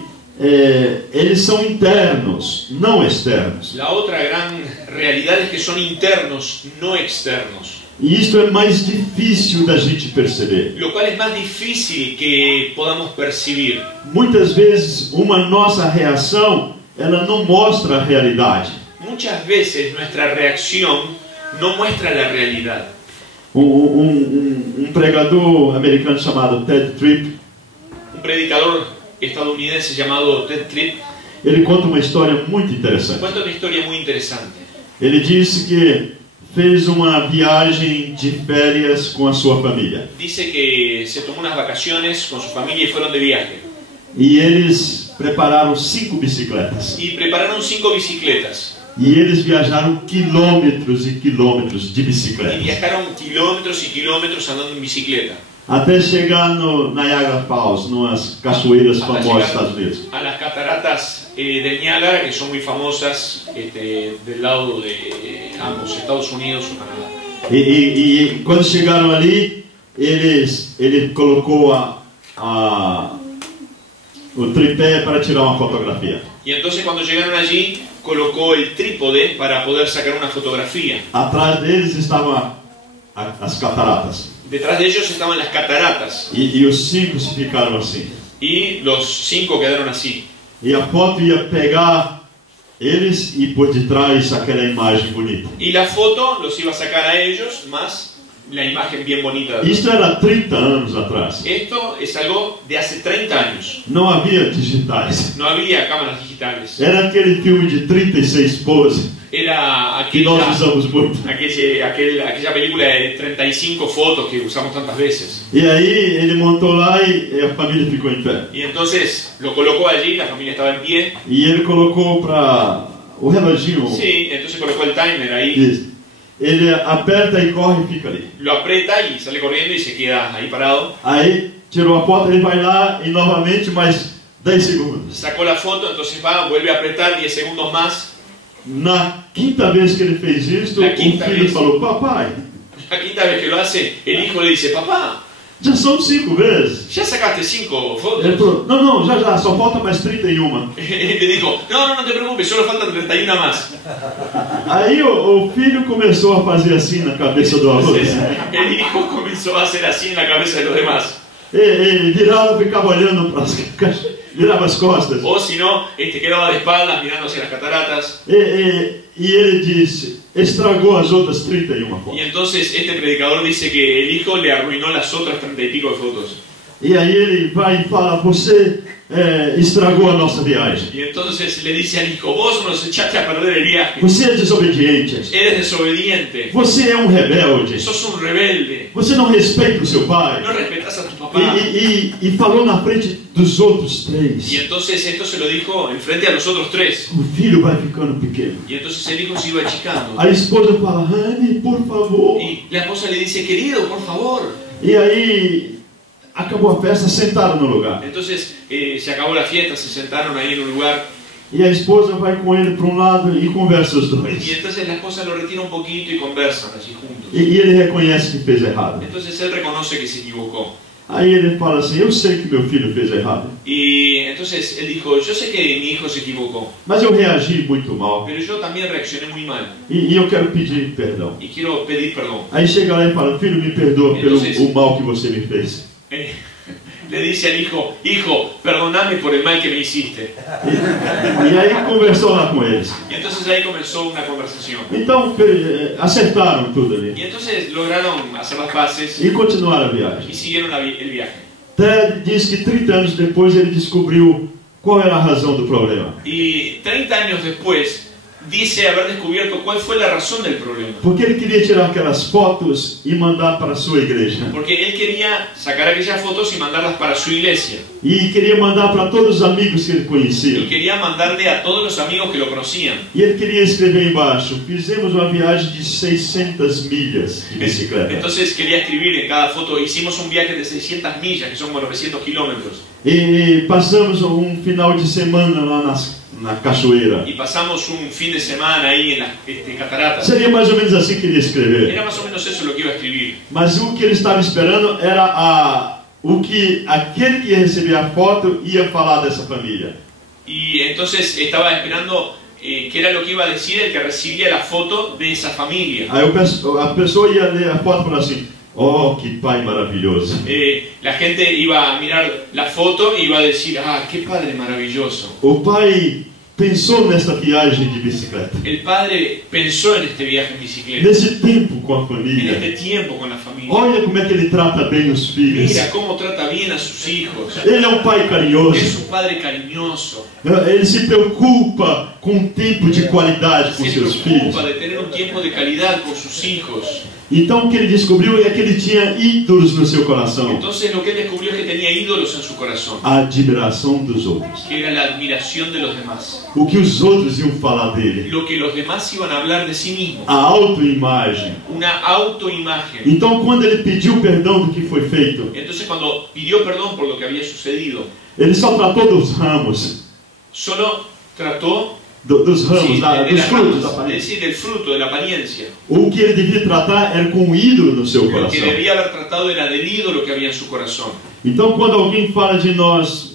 eles são internos, não externos. La otra gran realidad es que son internos, no externos. E isto é mais difícil da gente perceber. Lo cual es más difícil que podamos percibir. Muitas vezes uma nossa reação, ela não mostra a realidade. Muchas veces nuestra reacción no muestra la realidad. Um pregador americano chamado Ted Tripp, Un predicador estadounidense llamado Ted Tripp ele conta uma história muito interessante. cuenta una historia muy interesante. Ele disse que fez uma viagem de férias com a sua família. Dice que se tomó unas vacaciones con su familia y fueron de viaje. E eles prepararam 5 bicicletas. Y prepararon 5 bicicletas. E eles viajaram quilômetros e quilômetros de Y bicicleta. viajaron kilómetros y kilómetros andando en bicicleta. Até chegar no Niagara Falls, numas cachoeiras Hasta famosas dos llegar Estados Unidos. a las cataratas del Niágara, que son muy famosas del lado de ambos, Estados Unidos o Canadá. E quando chegaram ali, ele colocou o tripé para tirar uma fotografia. Y entonces cuando llegaron allí, colocó el trípode para poder sacar una fotografía. Atrás deles estavam as cataratas. Detrás de ellos estaban las cataratas. E os 5 se ficaram assim. Y los 5 quedaron así. E a foto ia pegar eles e por detrás aquela imagem bonita. Y la foto los iba a sacar a ellos, más la imagen bien bonita. Isto era 30 anos atrás. Esto es algo de hace 30 años. Não havia digitais. No había cámaras digitales. Era aquele filme de 36 poses Era que nós usamos muito. aquella película de 35 fotos que usamos tantas veces. E aí ele montou lá e a família ficou em pé. Y entonces lo colocó allí, la familia estaba en pie. E ele colocou para o reloginho. Sí, entonces colocó el timer ahí. Isso. Ele aperta e corre e fica ali. Lo aprieta y sale corriendo y se queda ahí parado. Aí tirou a foto, ele vai lá e novamente mais 10 segundos. Sacó la foto, entonces va, vuelve a apretar 10 segundos más. Na quinta vez que ele fez isso, Na o quinta filho vez. falou: papai, La quinta vez que lo hace, el hijo le dice, papá, já são 5 vezes. ¿ya sacaste 5 fotos? Ele falou: não, já, só falta mais 31. Él le dijo, no te preocupes, solo faltan 31 más. Aí o filho começou a fazer assim na cabeça do avô. Entonces, el hijo comenzó a hacer así en la cabeza de los demás. Ele virava e ficava olhando para as virava as costas. O si no, quedaba de espaldas mirando hacia las cataratas. E ele disse: estragou as outras 31 Y fotos. entonces este predicador dice que el hijo le arruinó las otras 30 y pico de fotos. E aí ele vai e fala, você estragou a nossa viagem. Y entonces le dice al hijo, vos nos echaste a perder el viaje. Você é desobediente. Eres desobediente. Você é um rebelde. Sos un rebelde. Você não respeita o seu pai. No respetas a tu papá. E falou na frente dos outros três. Y entonces esto se lo dijo enfrente a los otros tres. O filho vai ficando pequeno. Y entonces el hijo se iba achicando. A esposa fala, Rani, por favor. Y la esposa le dice, querido, por favor. E aí acabou a festa, sentaram no lugar. Entonces se acabó la fiesta, se sentaron ahí en un lugar. E a esposa vai com ele para um lado e conversa os dois. Y entonces la esposa lo retira un poquito y conversan allí juntos. E ele reconhece que fez errado. Entonces él reconoce que se equivocó. Aí ele fala assim, eu sei que meu filho fez errado. Y entonces él dijo, yo sé que mi hijo se equivocó, Mas eu reagi muito mal. pero yo también reaccioné muy mal. E eu quero pedir perdão. Y quiero pedir perdón. Aí chega lá e fala, filho, me perdoa pelo Entonces- o mal que você me fez. Le dice al hijo, perdóname por el mal que me hiciste. E aí conversou lá com eles. Y entonces ahí comenzó una conversación. Então acertaram tudo ali. Y entonces lograron hacer las paces E continuaram a viagem. y siguieron el viaje. Ted diz que 30 anos depois ele descobriu qual era a razão do problema. Y 30 años después dice haber descubierto cuál fue la razón del problema. Porque ele queria tirar aquelas fotos e mandar para a sua igreja. Porque él quería sacar aquellas fotos y mandarlas para su iglesia. E queria mandar para todos os amigos que ele Y conhecia. quería mandarle a todos los amigos que lo conocían. E ele queria escrever embaixo, fizemos uma viagem de 600 milhas de bicicleta. Entonces quería escribir en cada foto, hicimos un viaje de 600 millas, que son como 900 kilómetros. E passamos um final de semana lá na cachoeira. Y pasamos un fin de semana ahí en las cataratas. Seria mais ou menos assim que ele ia escrever. Era más o menos eso lo que iba a escribir. Mas o que ele estava esperando era o que aquele que ia receber a foto ia falar dessa família. Y entonces estaba esperando qué era lo que iba a decir el que recibía la foto de esa familia. Aí a pessoa ia ler a foto e falar assim, oh, que pai maravilhoso. La gente iba a mirar la foto y iba a decir, ah, qué padre maravilloso. O pai pensou nesta viagem de bicicleta. El padre pensó en este viaje en bicicleta, Nesse tempo com a en família. este tiempo con la familia. Olha como é que ele trata bem os filhos. Mira cómo trata bien a sus hijos. Ele é um pai Es carinhoso. un padre cariñoso. Ele se preocupa com um tempo de qualidade com Se seus filhos. preocupa de tener un tiempo de calidad con sus hijos. Então o que ele descobriu é que ele tinha ídolos no seu coração. Entonces lo que él descubrió es que tenía ídolos en su corazón, A admiração dos outros. que era la admiración de los demás. O que os outros iam falar dele. Lo que los demás iban a hablar de sí mismos. A autoimagem. Una autoimagen. Então quando ele pediu perdão do que foi feito, Entonces cuando pidió perdón por lo que había sucedido, ele só tratou dos ramos. solo trató Dos ramos, sí, de dos las frutos da ramas, es aparência. decir, del fruto, de la apariencia. O que ele devia tratar era com um ídolo no seu Lo que coração. debía haber tratado era del ídolo que había en su corazón. Então quando alguém fala de nós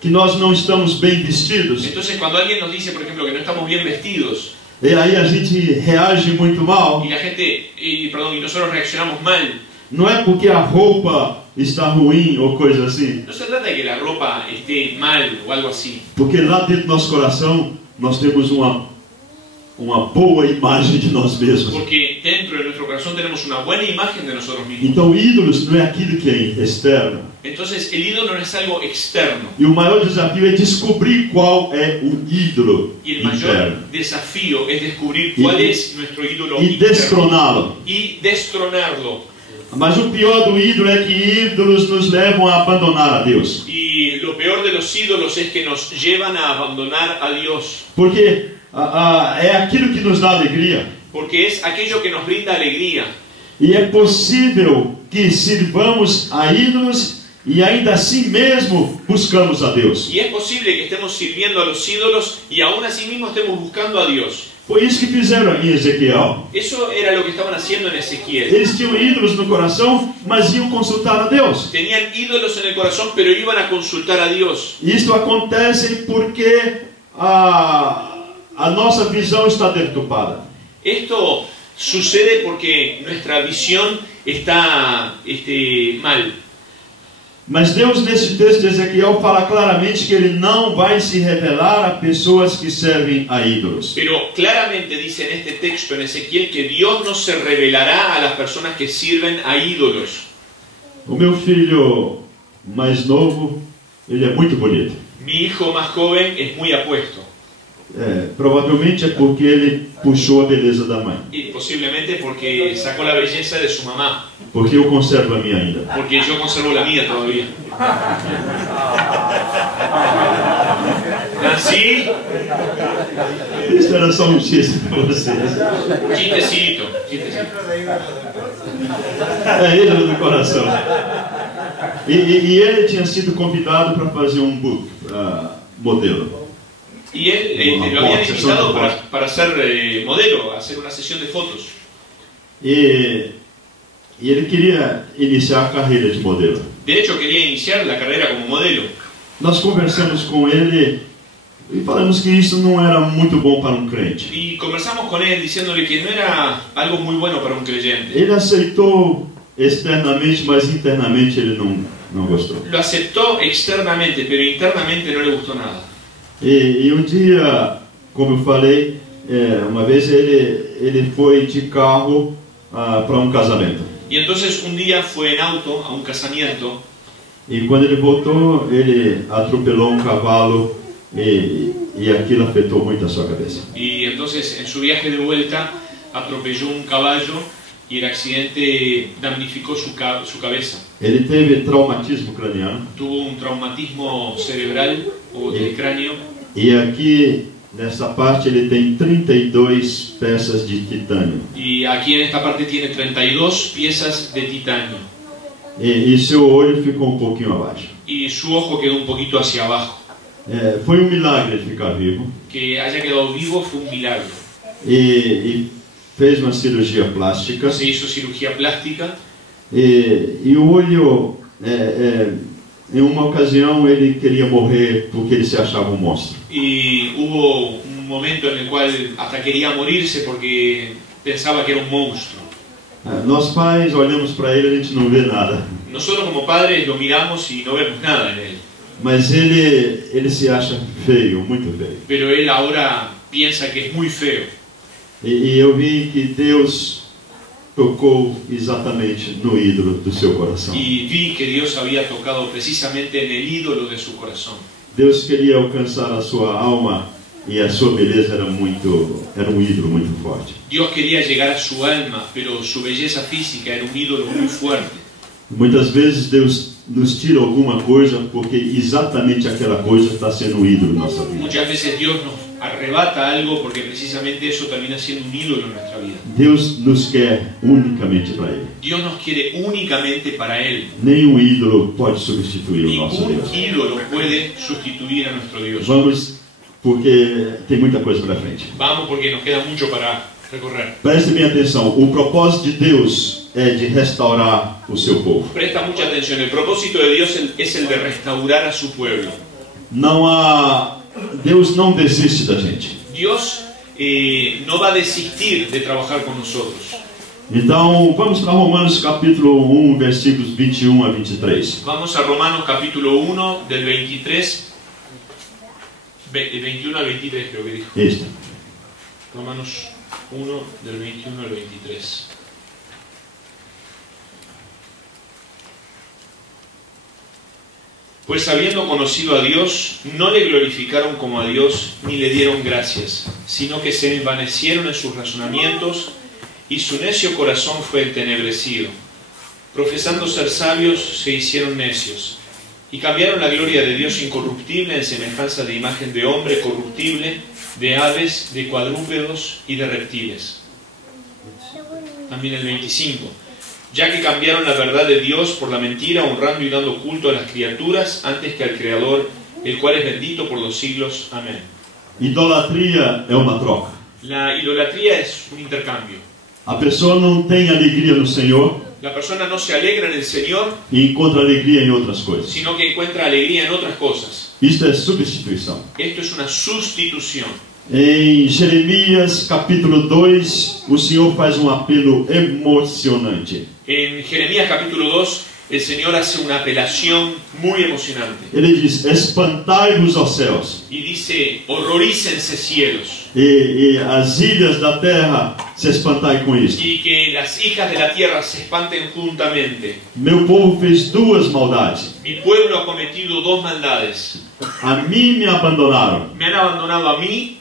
que nós não estamos bem vestidos, Entonces cuando alguien nos dice, por ejemplo, que no estamos bien vestidos, e aí a gente reage muito mal, y la gente, y nosotros reaccionamos mal, não é porque a roupa está ruim ou coisa assim, no se trata de que la ropa esté mal o algo así, porque lá dentro do nosso coração nós temos uma boa imagem de nós mesmos. porque dentro de nuestro corazón tenemos una buena imagen de nosotros mismos. Então ídolos não é aquilo que é externo. Entonces el ídolo no es algo externo, E o maior desafio é descobrir qual é o ídolo y el mayor interno desafío es descubrir cuál es nuestro ídolo e interno destroná-lo. y destronarlo. Mas o pior do ídolo é que ídolos nos levam a abandonar a Deus. Y lo peor de los ídolos es que nos llevan a abandonar a Dios, Porque é aquilo que nos dá alegria. porque es aquello que nos brinda alegría. E é possível que sirvamos a ídolos e ainda assim mesmo buscamos a Deus. Y es posible que estemos sirviendo a los ídolos y aún así mismo estemos buscando a Dios. Foi isso que fizeram em Ezequiel. Eso era lo que estaban haciendo en Ezequiel. Eles tinham ídolos no coração, mas iam consultar a Deus. Tenían ídolos en el corazón, pero iban a consultar a Dios. E isto acontece porque a nossa visão está deturpada. Esto sucede porque nuestra visión está mal. Mas Deus, nesse texto de Ezequiel, fala claramente que Ele não vai se revelar a pessoas que servem a ídolos. Pero claramente dice en este texto, en Ezequiel, que Dios no se revelará a las personas que sirven a ídolos. O meu filho mais novo, ele é muito bonito. Mi hijo más joven es muy apuesto. Provavelmente é porque ele puxou a beleza da mãe. Y posiblemente porque sacó la belleza de su mamá. Porque eu conservo a minha ainda. Porque yo conservo la mía todavía. Nancy, Isso era só um chiste para vocês. chistecito. É ídolo do coração. E ele tinha sido convidado para fazer um book modelo. Y él lo habían invitado para ser modelo, hacer una sesión de fotos. E ele queria iniciar a carreira de modelo. De hecho, quería iniciar la carrera como modelo. Nós conversamos com ele e falamos que isso não era muito bom para um crente. Y conversamos con él diciéndole que no era algo muy bueno para un creyente. Ele aceitou externamente, mas internamente ele não gostou. Lo aceptó externamente, pero internamente no le gustó nada. E um dia, como eu falei, uma vez ele foi de carro para um casamento. Y entonces un día fue en auto a un casamiento. E quando ele voltou, ele atropelou um cavalo e aquilo afetou muito a sua cabeça. Y entonces en su viaje de vuelta atropelló un caballo y el accidente damnificó su cabeza. Ele teve traumatismo craniano. Tuvo un traumatismo cerebral o del cráneo. E aqui, nessa parte, ele tem 32 peças de titânio. Y aquí en esta parte tiene 32 piezas de titanio. E seu olho ficou um pouquinho abaixo. Y su ojo quedó un poquito hacia abajo. Foi um milagre ele ficar vivo. Que haya quedado vivo fue un milagro. E fez uma cirurgia plástica. Se hizo cirugía plástica. E o olho, em uma ocasião, ele queria morrer porque ele se achava um monstro. Y hubo un momento en el cual hasta quería morirse porque pensaba que era un monstruo. Nós pais olhamos para ele e a gente não vê nada. Nosotros como padres lo miramos y no vemos nada en él. Mas ele se acha feio, muito feio. Pero él ahora piensa que es muy feo. E eu vi que Deus tocou exatamente no ídolo do seu coração. Y vi que Dios había tocado precisamente en el ídolo de su corazón. Deus queria alcançar a sua alma e a sua beleza era um ídolo muito forte. Dios quería llegar a su alma, pero su belleza física era un ídolo muy fuerte. Muitas vezes Deus nos tira alguma coisa porque exatamente aquela coisa está sendo um ídolo na nossa vida. Muchas veces Dios nos arrebata algo porque precisamente eso termina siendo un ídolo en nuestra vida. Deus nos quer unicamente para Ele. Dios nos quiere únicamente para Él. Nenhum ídolo pode substituir o nosso Ningún Deus. ídolo puede sustituir a nuestro Dios. Vamos, porque tem muita coisa para frente. Vamos porque nos queda mucho para recorrer. Preste bem atenção, o propósito de Deus é de restaurar o seu povo. Presta mucha atención. El propósito de Dios es el de restaurar a su pueblo. Deus não desiste da gente. Dios no va a desistir de trabajar con nosotros. Então, vamos para Romanos capítulo 1, versículos 21 a 23. Vamos a Romanos capítulo 1 del 21 al 23 creo que dijo. Este. Romanos 1 del 21 al 23. Pues habiendo conocido a Dios, no le glorificaron como a Dios, ni le dieron gracias, sino que se envanecieron en sus razonamientos, y su necio corazón fue entenebrecido. Profesando ser sabios, se hicieron necios, y cambiaron la gloria de Dios incorruptible en semejanza de imagen de hombre corruptible, de aves, de cuadrúpedos y de reptiles. También el 25. Ya que cambiaron la verdad de Dios por la mentira, honrando y dando culto a las criaturas antes que al Creador, el cual es bendito por los siglos. Amén. Idolatria é uma troca. La idolatría es un intercambio. A pessoa não tem alegria no Senhor La persona no se alegra en el Señor, e encontra alegria em outras coisas. sino que encuentra alegría en otras cosas. Isto é substituição. Esto es una sustitución. Em Jeremias capítulo 2, o Senhor faz um apelo emocionante. En Jeremías capítulo 2, el Señor hace una apelación muy emocionante. Ele diz: espantai-vos, ó céus, Y dice, horrorícense cielos, e as ilhas da terra se espantai com isto. y que las hijas de la tierra se espanten juntamente. Meu povo fez duas maldades. Mi pueblo ha cometido dos maldades. A mim me abandonaram Me han abandonado a mí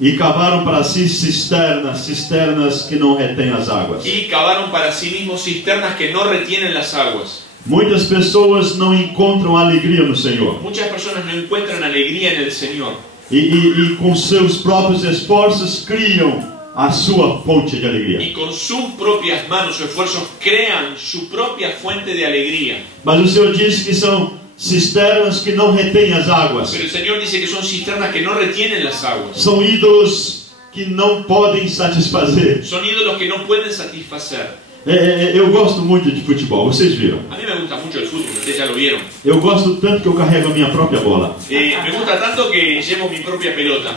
e cavaram para si cisternas que não retêm as águas. y cavaron para sí mismos cisternas que no retienen las aguas. Muitas pessoas não encontram alegria no Senhor. Muchas personas no encuentran alegría en el Señor. E com seus próprios esforços criam a sua fonte de alegria. Y con sus propias manos o esfuerzos crean su propia fuente de alegría. Mas o Senhor diz que são cisternas que não retêm as águas. Pero el Señor dice que son cisternas que no retienen las aguas. São ídolos que não podem satisfazer. Son ídolos que no pueden satisfacer. Eu gosto muito de futebol, vocês viram. A mí me gusta mucho el fútbol, ustedes ya lo vieron. Eu gosto tanto que eu carrego a minha própria bola. Me gusta tanto que llevo mi propia pelota.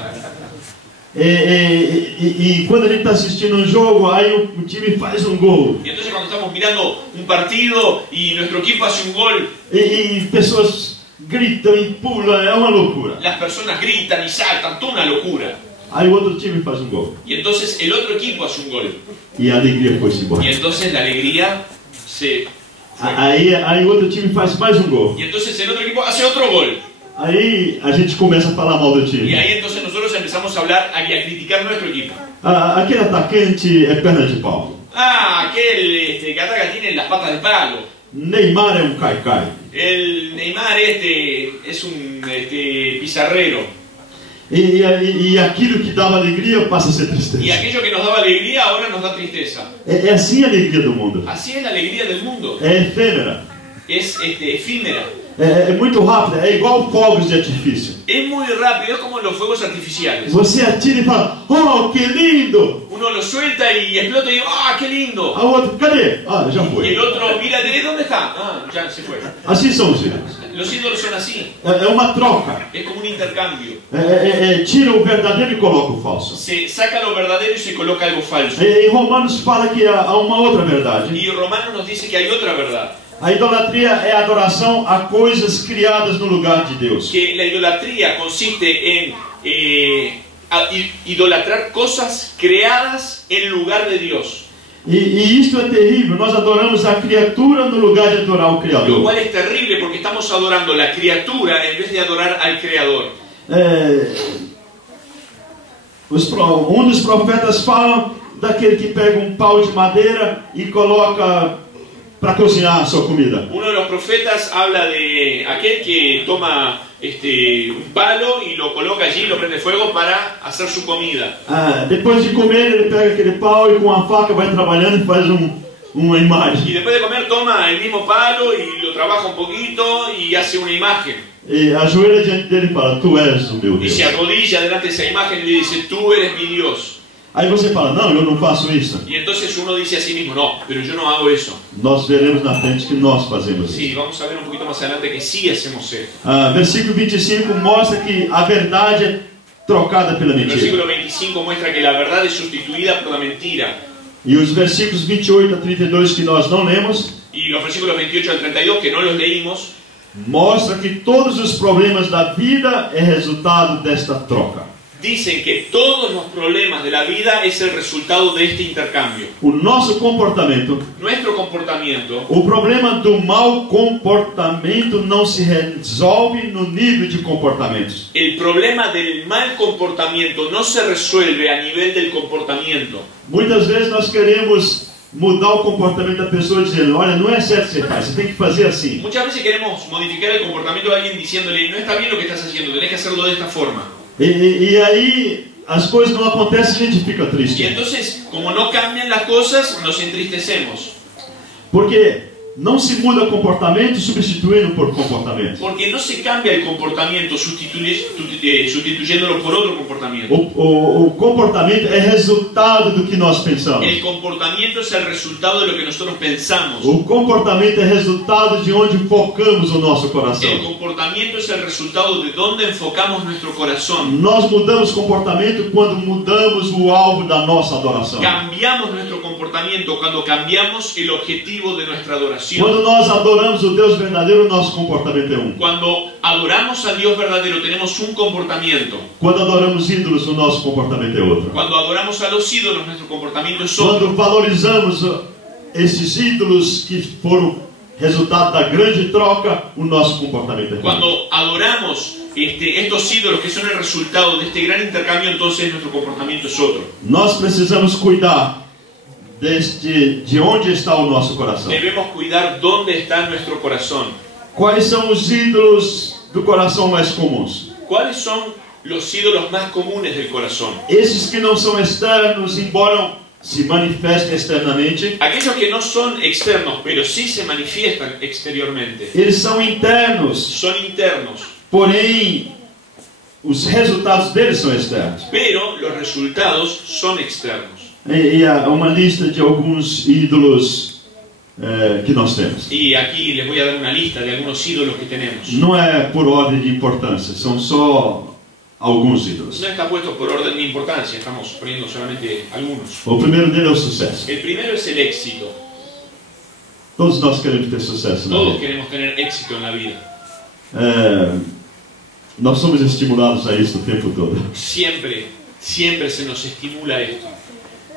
E quando a gente está assistindo um jogo, aí o time faz um gol. Y entonces cuando estamos mirando un partido y nuestro equipo hace un gol, E pessoas gritam e pulam, é uma loucura. las personas gritan y saltan, toda una locura. Aí o outro time faz um gol. Y entonces el otro equipo hace un gol. E a alegria foi-se embora. Y entonces la alegría se... Aí o outro time faz mais um gol. Y entonces el otro equipo hace otro gol. Aí a gente começa a falar mal do Y time. ahí entonces nosotros empezamos a hablar y a criticar nuestro equipo. Aquele atacante é perna de pau. Ah, aquel que ataca tiene las patas de palo. Neymar é um caicai. El Neymar es un pizarrero. E aquilo que dava alegria passa a ser Y tristeza. aquello que nos daba alegría ahora nos da tristeza. É assim a alegria do mundo. Así es la alegría del mundo. É efêmera. Es efímera. É muito rápida. É igual fogos de artifício. Es muy rápido, es como los fuegos artificiales. Você atira e fala: oh, que lindo! Uno lo suelta y explota y digo, ¡ah, qué lindo! A outro: cadê? Ah, já Y foi. el otro mira, ¿dónde está? Ah, ya se fue. Assim são os ídolos. Los ídolos son así. É uma troca. Es como un intercambio. Tira o verdadeiro e coloca o falso. Se saca lo verdadero y se coloca algo falso. Em Romanos fala que há uma outra verdade. Y Romanos nos dice que hay otra verdad. A idolatria é a adoração a coisas criadas no lugar de Deus. Que la idolatría consiste en idolatrar cosas creadas en lugar de Dios. E isto é terrível. Nós adoramos a criatura no lugar de adorar o Lo Criador. cual es terrible porque estamos adorando la criatura en vez de adorar al Creador. Dos profetas fala daquele que pega um pau de madeira e coloca para cozinhar a sua comida. Uno de los profetas habla de aquel que toma un palo y lo coloca allí, lo prende fuego para hacer su comida. Depois de comer, ele pega aquele pau e com a faca vai trabalhando e faz uma imagem. Y después de comer toma el mismo palo y lo trabaja un poquito y hace una imagen. E ajoelha diante dele e fala: tu és o meu Y Deus. se arrodilla delante de esa imagen y le dice, tú eres mi Dios. Aí você fala: não, eu não faço isso. Y entonces uno dice a sí mismo, no, pero yo no hago eso. Nós veremos na frente que nós fazemos Sí, isso. vamos a ver un poquito más adelante que sí hacemos eso. Versículo 25 mostra que a verdade é trocada pela El mentira. versículo 25 muestra que la verdad es sustituida por la mentira. E os versículos 28 a 32 que nós não lemos, Y los versículos 28 al 32, que no los leímos, mostra que todos os problemas da vida é resultado desta troca. dicen que todos los problemas de la vida es el resultado de este intercambio. O nosso comportamento, Nuestro comportamiento, o problema do mau comportamento não se resolve no nível de comportamentos. el problema del mal comportamiento no se resuelve a nivel del comportamiento. Muitas vezes nós queremos mudar o comportamento da pessoa dizendo: olha, não é certo que você faz, você tem que fazer assim. Muchas veces queremos modificar el comportamiento de alguien diciéndole, no está bien lo que estás haciendo, tenés que hacerlo de esta forma. E aí as coisas não acontecem e a gente fica Y triste. entonces, como no cambian las cosas, nos entristecemos. Porque não se muda comportamento substituindo por comportamento. Porque no se cambia el comportamiento sustituyéndolo por otro comportamiento. O comportamento é resultado do que nós pensamos. El comportamiento es el resultado de lo que nosotros pensamos. O comportamento é resultado de onde focamos o nosso El coração. comportamiento es el resultado de dónde enfocamos nuestro corazón. Nós mudamos comportamento quando mudamos o alvo da nossa adoração. Cambiamos nuestro comportamiento comportamiento cuando cambiamos el objetivo de nuestra adoración. Quando nós adoramos o Deus verdadeiro, o nosso comportamento é um. Cuando adoramos al Dios verdadero tenemos un comportamiento. Quando adoramos ídolos, o nosso comportamento é outro. Cuando adoramos a los ídolos nuestro comportamiento es otro. Quando valorizamos esses ídolos que foram resultado da grande troca, o nosso comportamento é outro. Cuando adoramos estos ídolos que son el resultado de este gran intercambio, entonces nuestro comportamiento es otro. Nós precisamos cuidar de onde está o nosso coração. Debemos cuidar dónde está nuestro corazón. Quais são os ídolos do coração mais comuns? ¿Cuáles son los ídolos más comunes del corazón? Esses que não são externos, embora se manifestem externamente, Aquellos que no son externos, pero sí se manifiestan exteriormente. eles são internos, Son internos, porém os resultados deles são externos. pero los resultados son externos. E há uma lista de alguns ídolos que nós temos. Y aquí les voy a dar una lista de algunos ídolos que tenemos. Não é por ordem de importância, são só alguns ídolos. No está puesto por orden de importancia, estamos poniendo solamente algunos. O primeiro dele é o sucesso. El primero es el éxito. Todos nós queremos ter sucesso na Todos vida. queremos tener éxito en la vida. Nós somos estimulados a isso o tempo todo. Siempre se nos estimula esto.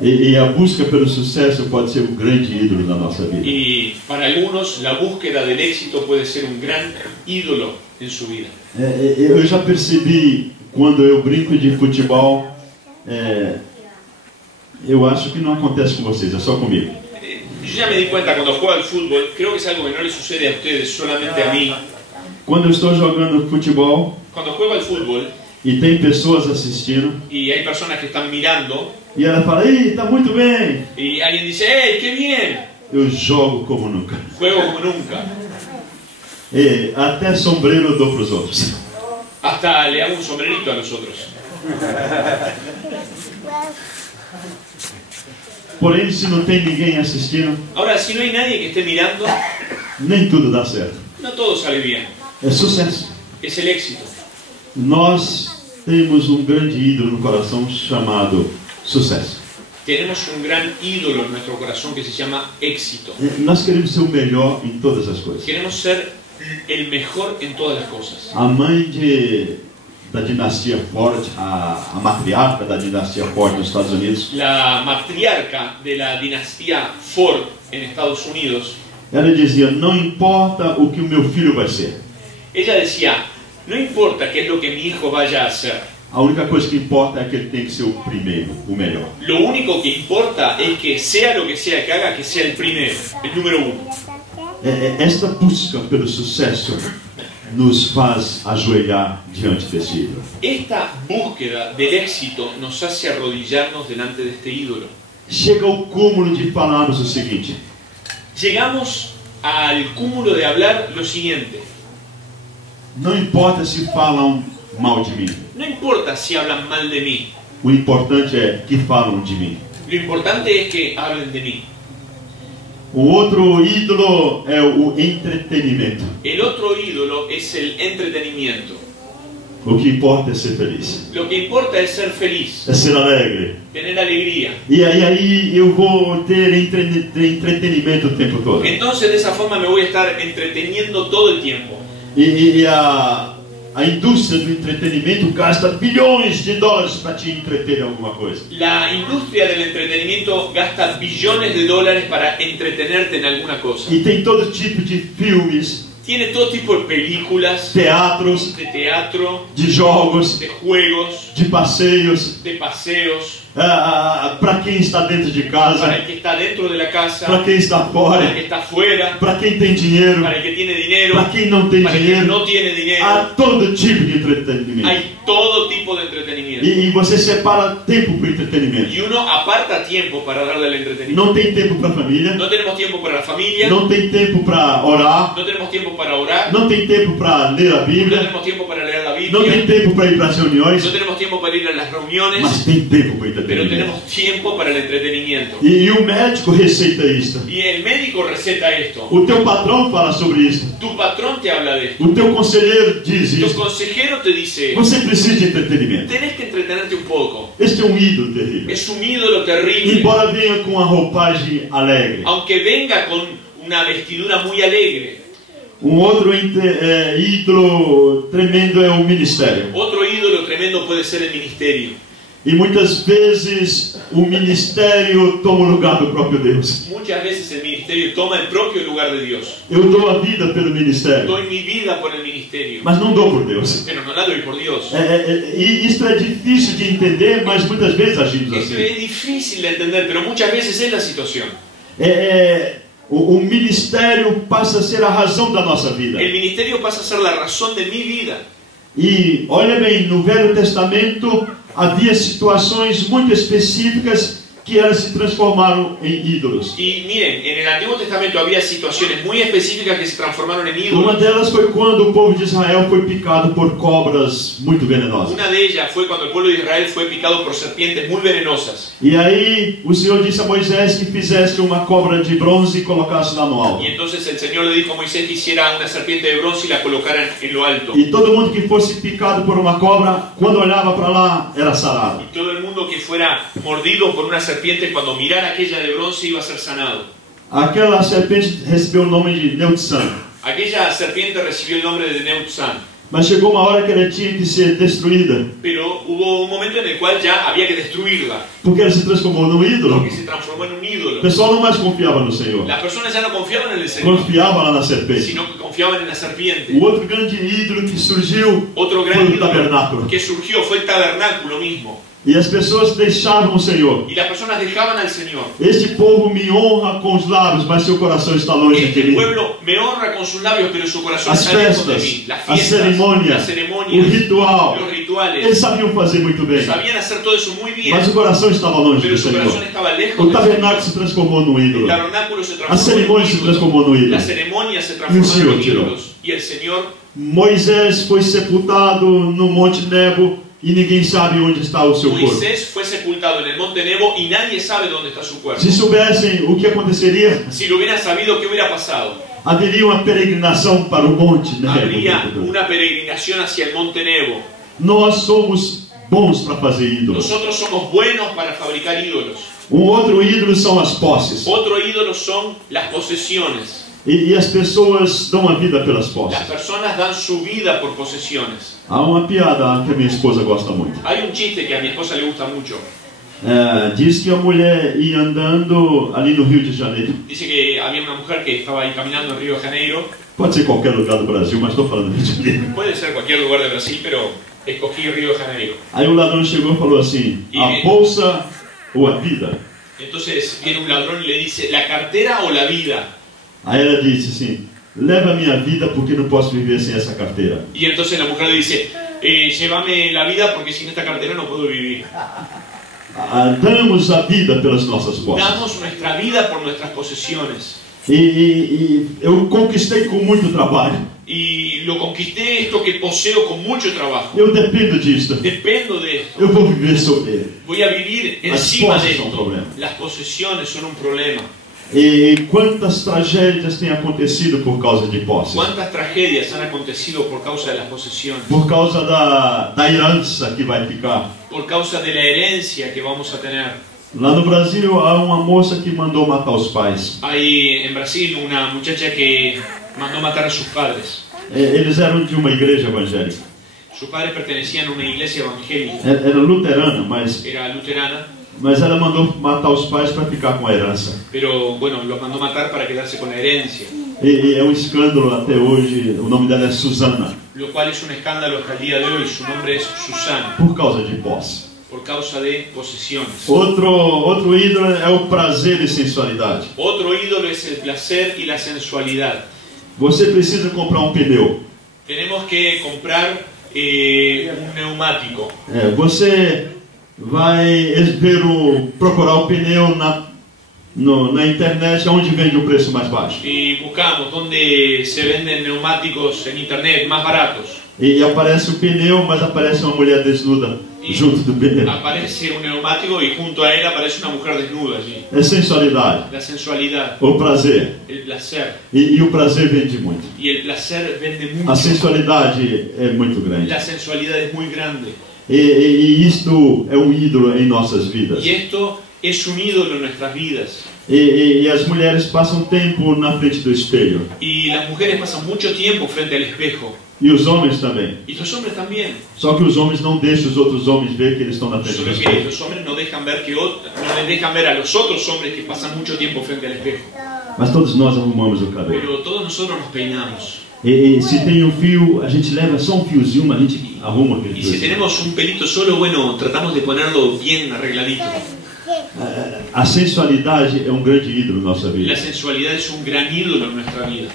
E a busca pelo sucesso pode ser um grande ídolo na nossa vida. Y para algunos la búsqueda del éxito puede ser un gran ídolo en su vida. Eu já percebi, quando eu brinco de futebol, eu acho que não acontece com vocês, é só comigo. Yo ya me di cuenta cuando juego al fútbol, creo que es algo que no le sucede a ustedes, solamente a mí. Quando eu estou jogando futebol Cuando juego al fútbol e tem pessoas assistindo, y hay personas que están mirando e ela fala, "Ih, tá muito bem", y alguien dice, ¡hey, qué bien! eu jogo como nunca. Juego como nunca. E até sombreiro eu dou para os outros. Hasta le hago un sombrerito a los otros. Porém, se não tem ninguém assistindo, Ahora, si no hay nadie que esté mirando, nem tudo dá certo. no todo sale bien. É sucesso. Es el éxito. Nós temos um grande ídolo no coração chamado sucesso. Tenemos un gran ídolo en nuestro corazón que se llama éxito. Nós queremos ser o melhor em todas as coisas. Queremos ser el mejor en todas las cosas. A mãe da dinastia Ford, a matriarca da dinastia Ford nos Estados Unidos, La matriarca de la dinastía Ford en Estados Unidos, ela dizia, não importa o que o meu filho vai ser. ella decía, no importa qué es lo que mi hijo vaya a hacer, A única coisa que importa é que ele tem que ser o primeiro, o melhor. lo único que importa es que sea lo que sea que haga, que sea el primero, el número uno. Esta busca pelo sucesso nos faz ajoelhar diante desse ídolo. Esta búsqueda del éxito nos hace arrodillarnos delante de este ídolo. Chega ao cúmulo de falarmos o seguinte, Llegamos al cúmulo de hablar lo siguiente: não importa se falam mal de mim, no importa si hablan mal de mí, o importante é que falam de mim. lo importante es que hablen de mí. O outro ídolo é o entretenimento. El otro ídolo es el entretenimiento. O que importa é ser feliz, Lo que importa es ser feliz, é ser alegre. tener alegría. E aí eu vou ter entretenimento o tempo todo. Entonces de esa forma me voy a estar entreteniendo todo el tiempo. E a indústria do entretenimento gasta bilhões de dólares para te entreter em alguma coisa. La industria del entretenimiento gasta billones de dólares para entretenerte en alguna cosa. E tem todo tipo de filmes, Tiene todo tipo de películas, teatros, de teatro, de jogos, de juegos, de passeios, de paseos, para quem está dentro de para casa, el que está dentro de la casa, para quem está para el que fora, está afuera, para quem tem dinheiro, para el que tiene dinero, para quem não tem para el que dinheiro. no tiene dinero. Há todo tipo de entretenimento. Hay todo tipo de entretenimiento. E você separa tempo para o entretenimento. Y uno aparta tiempo para darle al entretenimiento. Não tem tempo para a família, No tenemos tiempo para la familia, não tem tempo para orar, no tenemos tiempo para orar, não tem tempo para ler a no Bíblia, tenemos tiempo para leer la não não tem tempo para ir para as reuniões, no tenemos tiempo para ir a las reuniones, mas tem tempo para pero entretenimento. tenemos tiempo para el entretenimiento. E o médico receita isto. Y el médico receta esto. O teu patrão fala sobre isso. Tu patrón te habla de esto. O teu conselheiro diz Tu isso. consejero te dice, Você precisa de entretenimento. tenés que entretenerte un poco. Este é um ídolo terrível. Es un ídolo terrible. Embora venha com uma roupagem alegre. Aunque venga con una vestidura muy alegre. Outro ídolo tremendo é o ministério. Otro ídolo tremendo puede ser el ministerio. E muitas vezes o ministério toma o lugar do próprio Deus. Muchas veces el ministerio toma el propio lugar de Dios. Eu dou a vida pelo ministério, Doy mi vida por el ministerio, mas não dou por Deus. pero no la doy por Dios. E isso é difícil de entender, mas muitas vezes agimos Esto assim. es difícil de entender, pero muchas veces es la situación. O ministério passa a ser a razão da nossa vida. El ministerio pasa a ser la razón de mi vida. E olha bem, no Velho Testamento havia situações muito específicas que elas se transformaram em ídolos. Y miren, en el Antiguo Testamento había situaciones muy específicas que se transformaron en Uma ídolos. delas foi quando o povo de Israel foi picado por cobras muito venenosas. Una de ellas fue cuando el pueblo de Israel fue picado por serpientes muy venenosas. E aí o Senhor disse a Moisés que fizesse uma cobra de bronze e colocasse lá no alto. Y entonces el Señor le dijo a Moisés que hiciera una serpiente de bronce y la colocara en lo alto. E todo mundo que fosse picado por uma cobra, quando olhava para lá, era sarado. Y todo el mundo que fuera mordido por una serpiente, cuando mirara aquella de bronce, iba a ser sanado. Aquela serpente recebeu o nome de Neutsan. Aquella serpiente recibió el nombre de Neutsan. Mas chegou uma hora que ela tinha que ser destruída, Pero hubo un momento en el cual ya había que destruirla, porque ela se transformou num ídolo. porque se transformó en un O ídolo. pessoal não mais confiava no Senhor, Las personas ya no confiaban en el Señor, confiava lá na serpente. sino que confiaban en la serpiente. O outro grande ídolo que surgiu Otro foi gran o ídolo tabernáculo. que surgió fue el tabernáculo mismo. E as pessoas deixavam o Senhor. Y las personas dejaban al Señor. Este povo me honra com os lábios, mas seu coração está longe de Este mim. pueblo me honra con sus labios, pero su corazón As está lejos de festas, mí. Las as fiestas, cerimônias, las o ceremonias, ritual, los rituales, eles sabiam fazer muito bem, sabían hacer todo eso muy bien, mas o coração estava longe pero do su corazón Senhor. estaba lejos O del tabernáculo se Señor. transformou num El ídolo. tabernáculo se A transformó cerimônia se en un ídolo. transformou num ídolo. Las ceremonias se Y el transformaron Señor en tiró. ídolos. Y el Señor, Moisés foi sepultado no Monte Nebo e ninguém sabe onde está o seu corpo. Moisés fue sepultado en el monte Nebo y nadie sabe dónde está su cuerpo. Se soubessem o que aconteceria, Si lo hubieran sabido, ¿qué hubiera pasado? haveria uma peregrinação para o Monte Habría Nebo. una peregrinación hacia el monte Nebo. Nós somos bons para fazer ídolos. Nosotros somos buenos para fabricar ídolos. Outro ídolo são as posses. Otro ídolo son las posesiones. E as pessoas dão a vida pelas posses. Las personas dan su vida por posesiones. Há uma piada que a minha esposa gosta muito. Hay un chiste que a mi esposa le gusta mucho. Diz que a mulher ia andando ali no Rio de Janeiro. Dice que había una mujer que estaba ahí caminando en Río de Janeiro. Pode ser qualquer lugar do Brasil, mas estou falando do Rio de Janeiro. Puede ser cualquier lugar de Brasil, pero escogí Río de Janeiro. Aí o ladrão chegou e falou assim: a bolsa ou a vida? Entonces viene un ladrón y le dice, ¿la cartera o la vida? Aí ela disse assim: leva a minha vida porque não posso viver sem essa carteira. Y entonces la mujer le dice, llévame la vida porque sin esta cartera no puedo vivir. Damos a vida pelas nossas posses. Damos nuestra vida por nuestras posesiones. E eu conquistei com muito trabalho. Y lo conquisté esto que poseo con mucho trabajo. Eu dependo disto. Dependo de esto. Eu vou viver sobre ele. Voy a vivir Las encima de cosas son un esto. problema. Las posesiones son un problema. E quantas tragédias têm acontecido por causa de posses? ¿Cuántas tragedias han acontecido por causa de las posesiones? Por causa da herança que vai ficar. Por causa de la herencia que vamos a tener. Lá no Brasil há uma moça que mandou matar os pais. Hay en Brasil una muchacha que mandó matar a sus padres. Eles eram de uma igreja evangélica. Sus padres pertenecían a una iglesia evangélica. Era luterana, mas Era luterana, ela mandou matar os pais para ficar com a herança. pero bueno, los mandó matar para quedarse con la herencia. E é um escândalo até hoje. O nome dela é Susana, Lo cual es un escándalo hasta el día de hoy. Su nombre es Susana, por causa de posse. por causa de posesiones. Outro ídolo é o prazer e sensualidade. Otro ídolo es el placer y la sensualidad. Você precisa comprar um pneu. Tenemos que comprar un neumático. Você vai procurar o pneu na internet onde vende o preço mais baixo. y buscamos dónde se venden neumáticos en internet más baratos. E aparece o pneu, mas aparece uma mulher desnuda junto do pneu. Aparece un neumático y junto a él aparece una mujer desnuda allí. É sensualidade, La sensualidad, o prazer. el placer. E o prazer vende muito. Y el placer vende A mucho. sensualidade é muito grande. La sensualidad es muy grande. E isto é um ídolo em nossas vidas. Y esto es un ídolo en nuestras vidas. E as mulheres passam tempo na frente do espelho. Y las mujeres pasan mucho tiempo frente al espejo. E os homens também. Y los hombres también. Só que os homens não deixam os outros homens ver que eles estão na frente do Solo que espelho. los hombres no dejan ver no les dejan ver a los otros hombres que pasan mucho tiempo frente al espejo. Mas todos nós arrumamos o cabelo. Pero todos nosotros nos peinamos. E se tem um fio, a gente leva só um fiozinho, mas a gente arruma aquele Y si fiozinho. tenemos un pelito solo, bueno, tratamos de ponerlo bien arregladito. A sensualidade é um grande ídolo na nossa vida. La sensualidad es un gran ídolo en nuestra vida.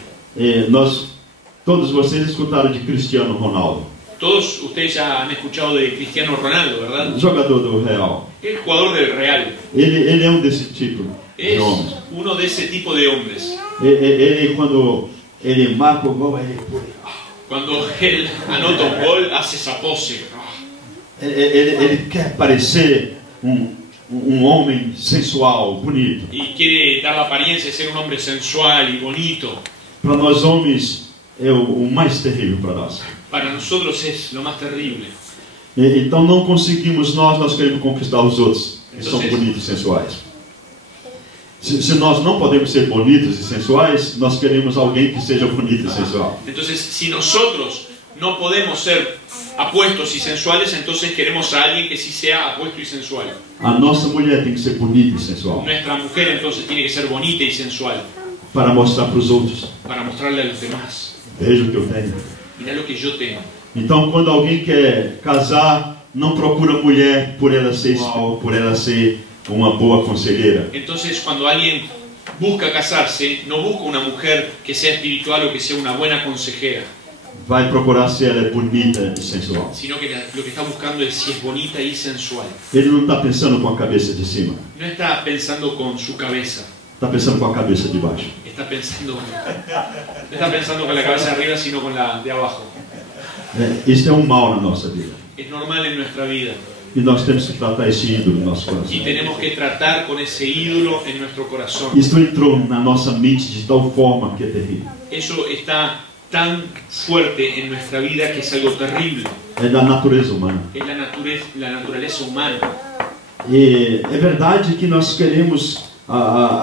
Todos vocês escutaram de Cristiano Ronaldo, Todos ustedes ya han escuchado de Cristiano Ronaldo, ¿verdad? jogador do Real. El jugador del Real. Ele é um desse tipo de Es homens. uno de ese tipo de hombres. Ele quando ele marca o gol, ele põe. Cuando él anota un gol, hace esa pose. Ele quer parecer um homem sensual, bonito. Y quiere dar la apariencia de ser un hombre sensual y bonito. Para nós homens é o mais terrível para nós. Para nosotros es lo más terrible. Então não conseguimos nós queremos conquistar os outros que são Entonces, bonitos e sensuais. Se nós não podemos ser bonitos e sensuais, nós queremos alguém que seja bonito e sensual. Entonces, si nosotros no podemos ser apuestos y sensuales, entonces queremos a alguien que sí sea apuesto y sensual. A nossa mulher tem que ser bonita e sensual Nuestra mujer entonces tiene que ser bonita y sensual para mostrar para os outros. para mostrarle a los demás. Veja o que eu tenho. Mira lo que yo tengo. Então, quando alguém quer casar, não procura mulher por ela ser igual, por ela ser uma boa conselheira. Entonces, cuando alguien busca casarse, no busca una mujer que sea espiritual o que sea una buena consejera, Vai procurar se ela é bonita e sensual. sino que lo que está buscando es si es bonita y sensual. Ele não está pensando com a cabeça de cima, No está pensando con su cabeza, está pensando com a cabeça de baixo. no está pensando con la cabeza de arriba, sino con la de abajo. Isso é um mal na nossa vida. Es normal en nuestra vida E nós temos que tratar esse ídolo no nosso y coração. tenemos que tratar con ese ídolo en nuestro corazón. Isso entrou na nossa mente de tal forma que é terrível. Eso está tan fuerte en nuestra vida que es algo terrible. É da natureza humana. Es la naturaleza humana. E é verdade que nós queremos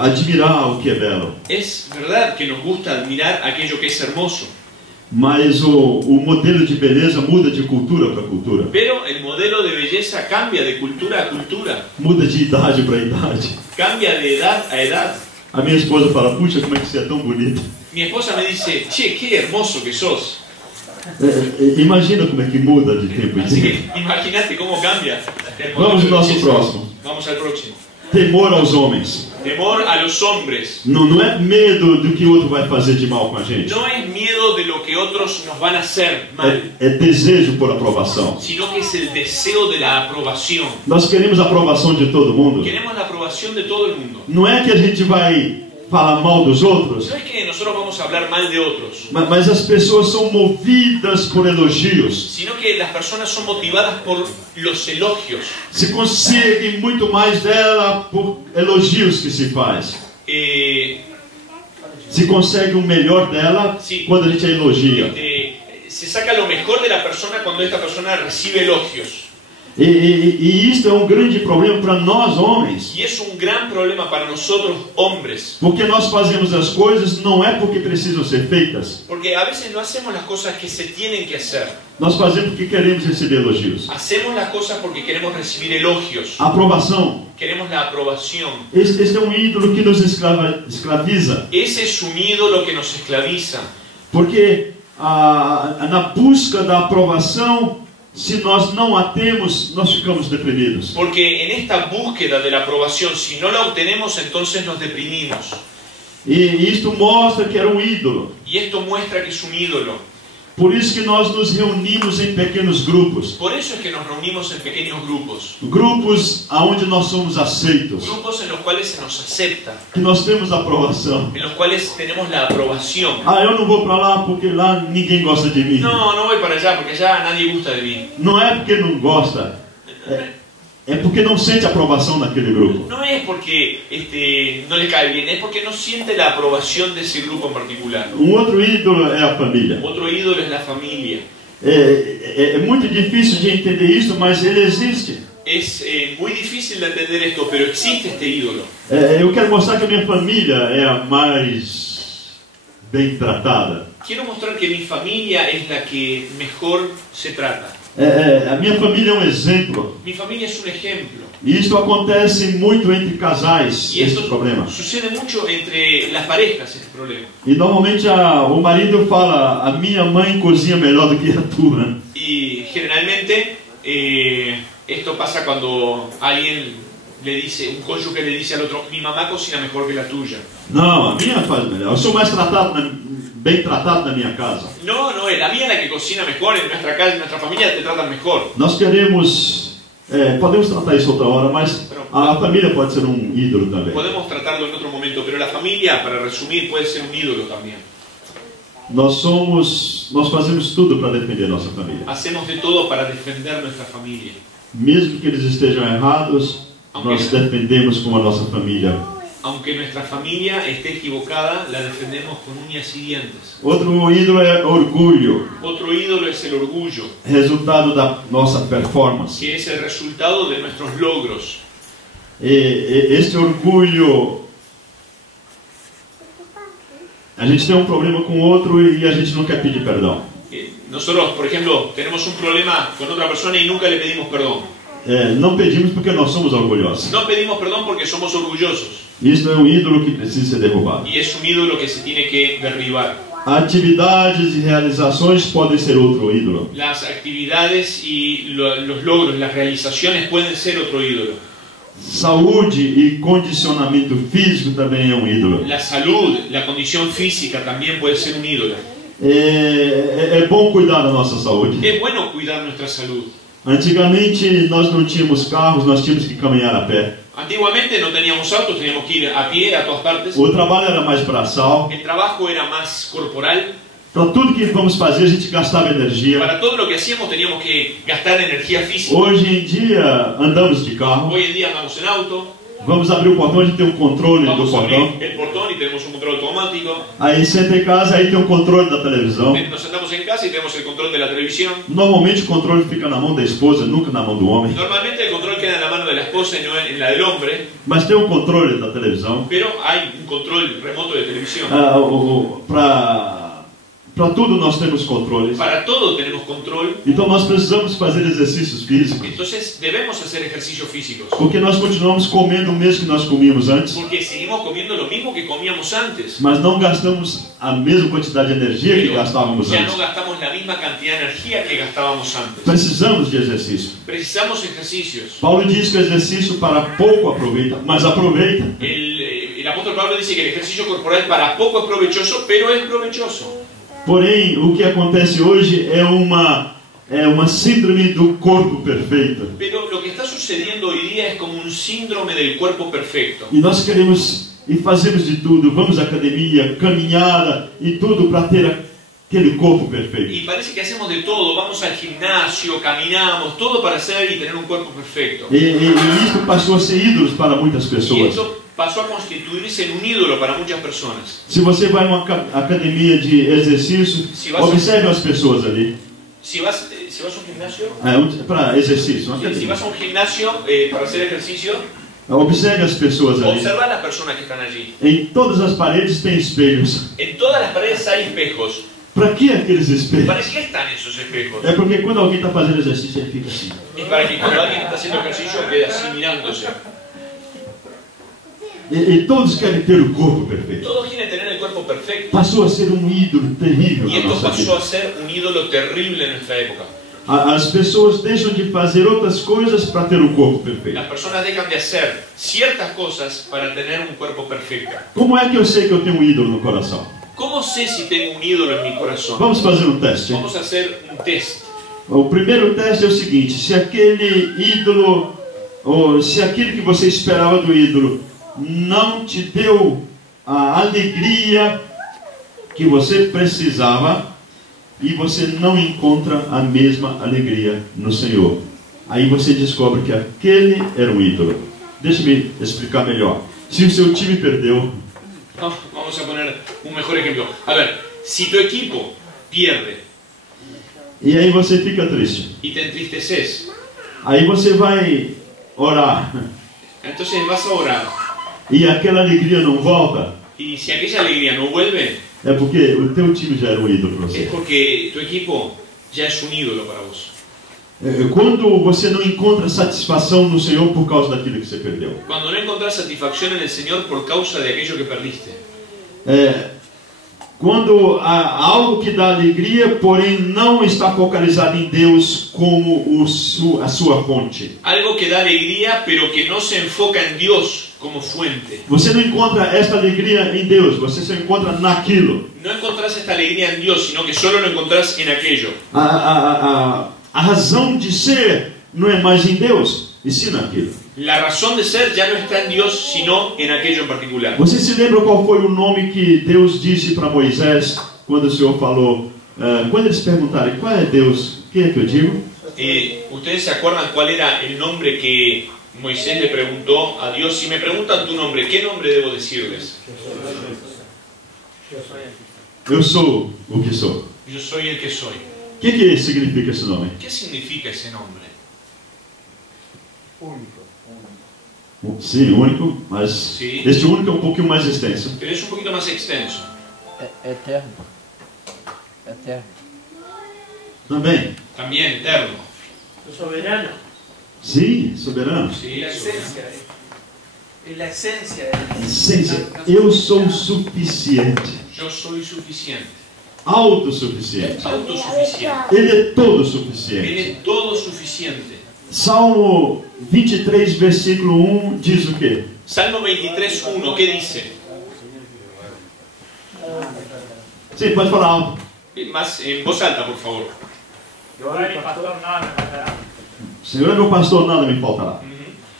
admirar o que é belo. Es verdad que nos gusta admirar aquello que es hermoso, Mas o modelo de beleza muda de cultura para cultura. pero el modelo de belleza cambia de cultura a cultura, Muda de idade para idade. cambia de edad a edad. A minha esposa fala, puxa, como é que você é tão bonita. Mi esposa me dice, che, qué hermoso que sos. Imagina como é que muda de tempo em Así tempo. que imagínate cómo cambia. el Vamos modelo ao de nosso belleza. próximo. Vamos al próximo. Temor aos homens. Temor a los hombres. Não é medo do que o outro vai fazer de mal com a gente. No es miedo de lo que otros nos van a hacer mal, É desejo por aprovação. sino que es el deseo de la aprobación. Nós queremos a aprovação de todo mundo. Queremos la aprobación de todo el mundo. Não é que a gente vai falar mal dos outros, No es que nosotros vamos a hablar mal de otros, mas as pessoas são movidas por elogios. sino que las personas son motivadas por los elogios. Se consegue muito mais dela por elogios que se faz. Se consegue o melhor dela Sim. quando a gente a elogia. Se saca lo mejor de la persona cuando esta persona recibe elogios. E isso é um grande problema para nós homens. Y es un gran problema para nosotros hombres, Porque nós fazemos as coisas não é porque precisam ser feitas. porque a veces no hacemos las cosas que se tienen que hacer. Nós fazemos porque queremos receber elogios. Hacemos las cosas porque queremos recibir elogios. Aprovação. Queremos la aprobación. Este é um ídolo que nos escraviza. Ese es un ídolo que nos esclaviza. Porque na busca da aprovação, se nós não a temos, nós ficamos deprimidos. Porque en esta búsqueda de la aprobación, si no la obtenemos, entonces nos deprimimos. E isto mostra que era um ídolo. Y esto muestra que es un ídolo. Por isso que nós nos reunimos em pequenos grupos. Por eso es que nos reunimos en pequeños grupos. Grupos onde nós somos aceitos. Grupos en los cuales se nos acepta. Que nós temos aprovação. En los cuales tenemos la aprobación. Ah, eu não vou para lá porque lá ninguém gosta de mim. No, no voy para allá porque allá nadie gusta de mí. Não é porque não gosta. É porque não sente aprovação naquele grupo. No es porque no le cae bien, es porque no siente la aprobación de ese grupo en particular. Outro ídolo é a família. Otro ídolo es la familia. É muito difícil de entender isso, mas ele existe. Es muy difícil de entender esto, pero existe este ídolo. Eu quero mostrar que a minha família é a mais bem tratada. Quiero mostrar que mi familia es la que mejor se trata. A minha família é um exemplo. Mi familia es un ejemplo. E isso acontece muito entre casais, Y esse esto problema. sucede mucho entre las parejas, este problema. E normalmente o marido fala, a minha mãe cozinha melhor do que a tua. Y generalmente esto pasa cuando alguien le dice, un cónyuge le dice al otro, mi mamá cocina mejor que la tuya. Não, a minha faz melhor. Eu sou mais bem tratado na minha casa. No, es la mía la que cocina mejor, en nuestra casa, en nuestra familia te tratan mejor. Nós queremos, podemos tratar isso outra hora, mas a família pode ser um ídolo também. Podemos tratarlo en otro momento, pero la familia, para resumir, puede ser un ídolo también. Nós fazemos tudo para defender nossa família. Hacemos de todo para defender nuestra familia. Mesmo que eles estejam errados, nós defendemos como a nossa família. Aunque nuestra familia esté equivocada, la defendemos con uñas y dientes. Outro ídolo é orgulho, Otro ídolo es el orgullo, resultado da nossa performance. que es el resultado de nuestros logros. Este orgulho, a gente tem um problema com o outro e a gente não quer pedir perdão. Nosotros, por ejemplo, tenemos un problema con otra persona y nunca le pedimos perdón. Não pedimos porque nós somos orgulhosos. No pedimos perdón porque somos orgullosos. Isso é um ídolo que precisa ser derrubado. Y es un ídolo que se tiene que derribar. Atividades e realizações podem ser outro ídolo. Las actividades y los logros, las realizaciones pueden ser otro ídolo. Saúde e condicionamento físico também é um ídolo. La salud, la condición física también puede ser un ídolo. É bom cuidar da nossa saúde. Es bueno cuidar nuestra salud. Antigamente nós não tínhamos carros, nós tínhamos que caminhar a pé. Antiguamente no teníamos autos, teníamos que ir a pie a todas partes. O trabalho era mais braçal. El trabajo era más corporal. Para tudo que vamos fazer a gente gastava energia. Para todo lo que hacíamos teníamos que gastar energía física. Hoje em dia andamos de carro. Hoy en día andamos en auto. Vamos abrir o portão, a gente tem um controle do Vamos a portão. abrir el portón y tenemos un control automático. Aí senta em casa, aí tem um controle da televisão. Nos sentamos en casa y tenemos el control de la televisión. Normalmente o controle fica na mão da esposa, nunca na mão do homem. Normalmente el control queda en la mano de la esposa y no en la del hombre. Mas tem um controle da televisão. Pero hay un control remoto de televisión. Para tudo nós temos controles. Para todo tenemos control. Então nós precisamos fazer exercícios físicos. Entonces debemos hacer ejercicios físicos. Porque nós continuamos comendo o mesmo que nós comíamos antes. Porque seguimos comiendo lo mismo que comíamos antes. Mas não gastamos a mesma quantidade de energia que gastávamos Ya antes. no gastamos la misma cantidad de energía que gastábamos antes. Precisamos de exercício. Precisamos ejercicios. Paulo diz que o exercício para pouco aproveita, mas aproveita. El apóstol Pablo dice que el ejercicio corporal para poco es provechoso, pero es provechoso. Porém, o que acontece hoje é uma síndrome do corpo perfeito. Pero lo que está sucediendo hoy día es como un síndrome del cuerpo perfecto. E nós queremos e fazemos de tudo, vamos à academia, caminhada e tudo para ter aquele corpo perfeito. Y parece que hacemos de todo, vamos al gimnasio, caminamos, todo para hacer y tener un cuerpo perfecto. E isso passou a ser ídolos para muitas Y pessoas. esto pasó a constituirse en un ídolo para muchas personas. Se você vai a uma academia de exercício, observe as pessoas ali. Si vas a un gimnasio, Para exercício, uma si academia. vas a un gimnasio para hacer ejercicio, Observe as pessoas ali. observa a las personas que están allí. Em todas as paredes tem espelhos. En todas las paredes hay espejos. Para que aqueles espelhos? ¿Para qué están esos espejos? É porque quando alguém está fazendo exercício, ele fica assim. Es para que cuando alguien está haciendo ejercicio quede así mirándose. E todos querem ter o corpo perfeito. Todos quieren tener el cuerpo perfecto. Passou a ser um ídolo terrível Y na esto nossa pasó vida. a ser un ídolo terrible en nuestra época. As pessoas deixam de fazer outras coisas para ter um corpo perfeito. Las personas dejan de hacer ciertas cosas para tener un cuerpo perfecto. Como é que eu sei que eu tenho um ídolo no coração? ¿Cómo sé si tengo un ídolo en mi corazón? Vamos fazer um teste. Vamos a hacer un test. O primeiro teste é o seguinte: se aquele ídolo, ou se aquilo que você esperava do ídolo não te deu a alegria que você precisava, e você não encontra a mesma alegria no Senhor, aí você descobre que aquele era um ídolo. Deixa-me explicar melhor. Se o seu time perdeu, Vamos a poner un mejor ejemplo. A ver, si tu equipo pierde e aí você fica triste, y te entristeces, aí você vai orar, entonces vas a orar. e aquela alegria não volta, Y si aquella alegría no vuelve, é porque o teu time já era um ídolo para es você. porque tu equipo ya es un ídolo para vos. Quando você não encontra satisfação no Senhor por causa daquilo que você perdeu. Cuando no encontrás satisfacción en el Señor por causa de aquello que perdiste. Quando há algo que dá alegria, porém não está focalizado em Deus como a sua fonte. Algo que da alegría, pero que no se enfoca en Dios como fuente. Você não encontra esta alegria em Deus, você só encontra naquilo. No encontrás esta alegría en Dios, sino que solo lo encontrás en aquello. A razão de ser não é mais em Deus, e sim naquilo. La razón de ser ya no está en Dios, sino en aquello en particular. Você se lembra qual foi o nome que Deus disse para Moisés quando o Senhor falou, quando eles perguntaram, qual é Deus? O que é que eu digo? ¿Ustedes se acuerdan cuál era el nombre que Moisés le preguntó a Dios? Si me preguntan tu nombre, ¿qué nombre debo decirles? Eu sou o que sou. Yo soy el que soy. O que significa esse nome? ¿Qué significa ese nombre? Único. Sim, único, mas Sim. este único é um pouquinho mais extenso. Pero es un poquito más extenso. Eterno. Eterno. Também. También eterno. Soberano. Sim, soberano. Sí, La esencia. Es la esencia. Essência. Eu sou suficiente. Yo soy suficiente. Autossuficiente. Autosuficiente. Ele é todo Él suficiente. es todo suficiente. Salmo 23, versículo 1 diz o quê? Salmo 23:1, ¿qué dice? Sim, pode falar alto. Más en voz alta, por favor. Senhor é meu pastor, nada me faltará.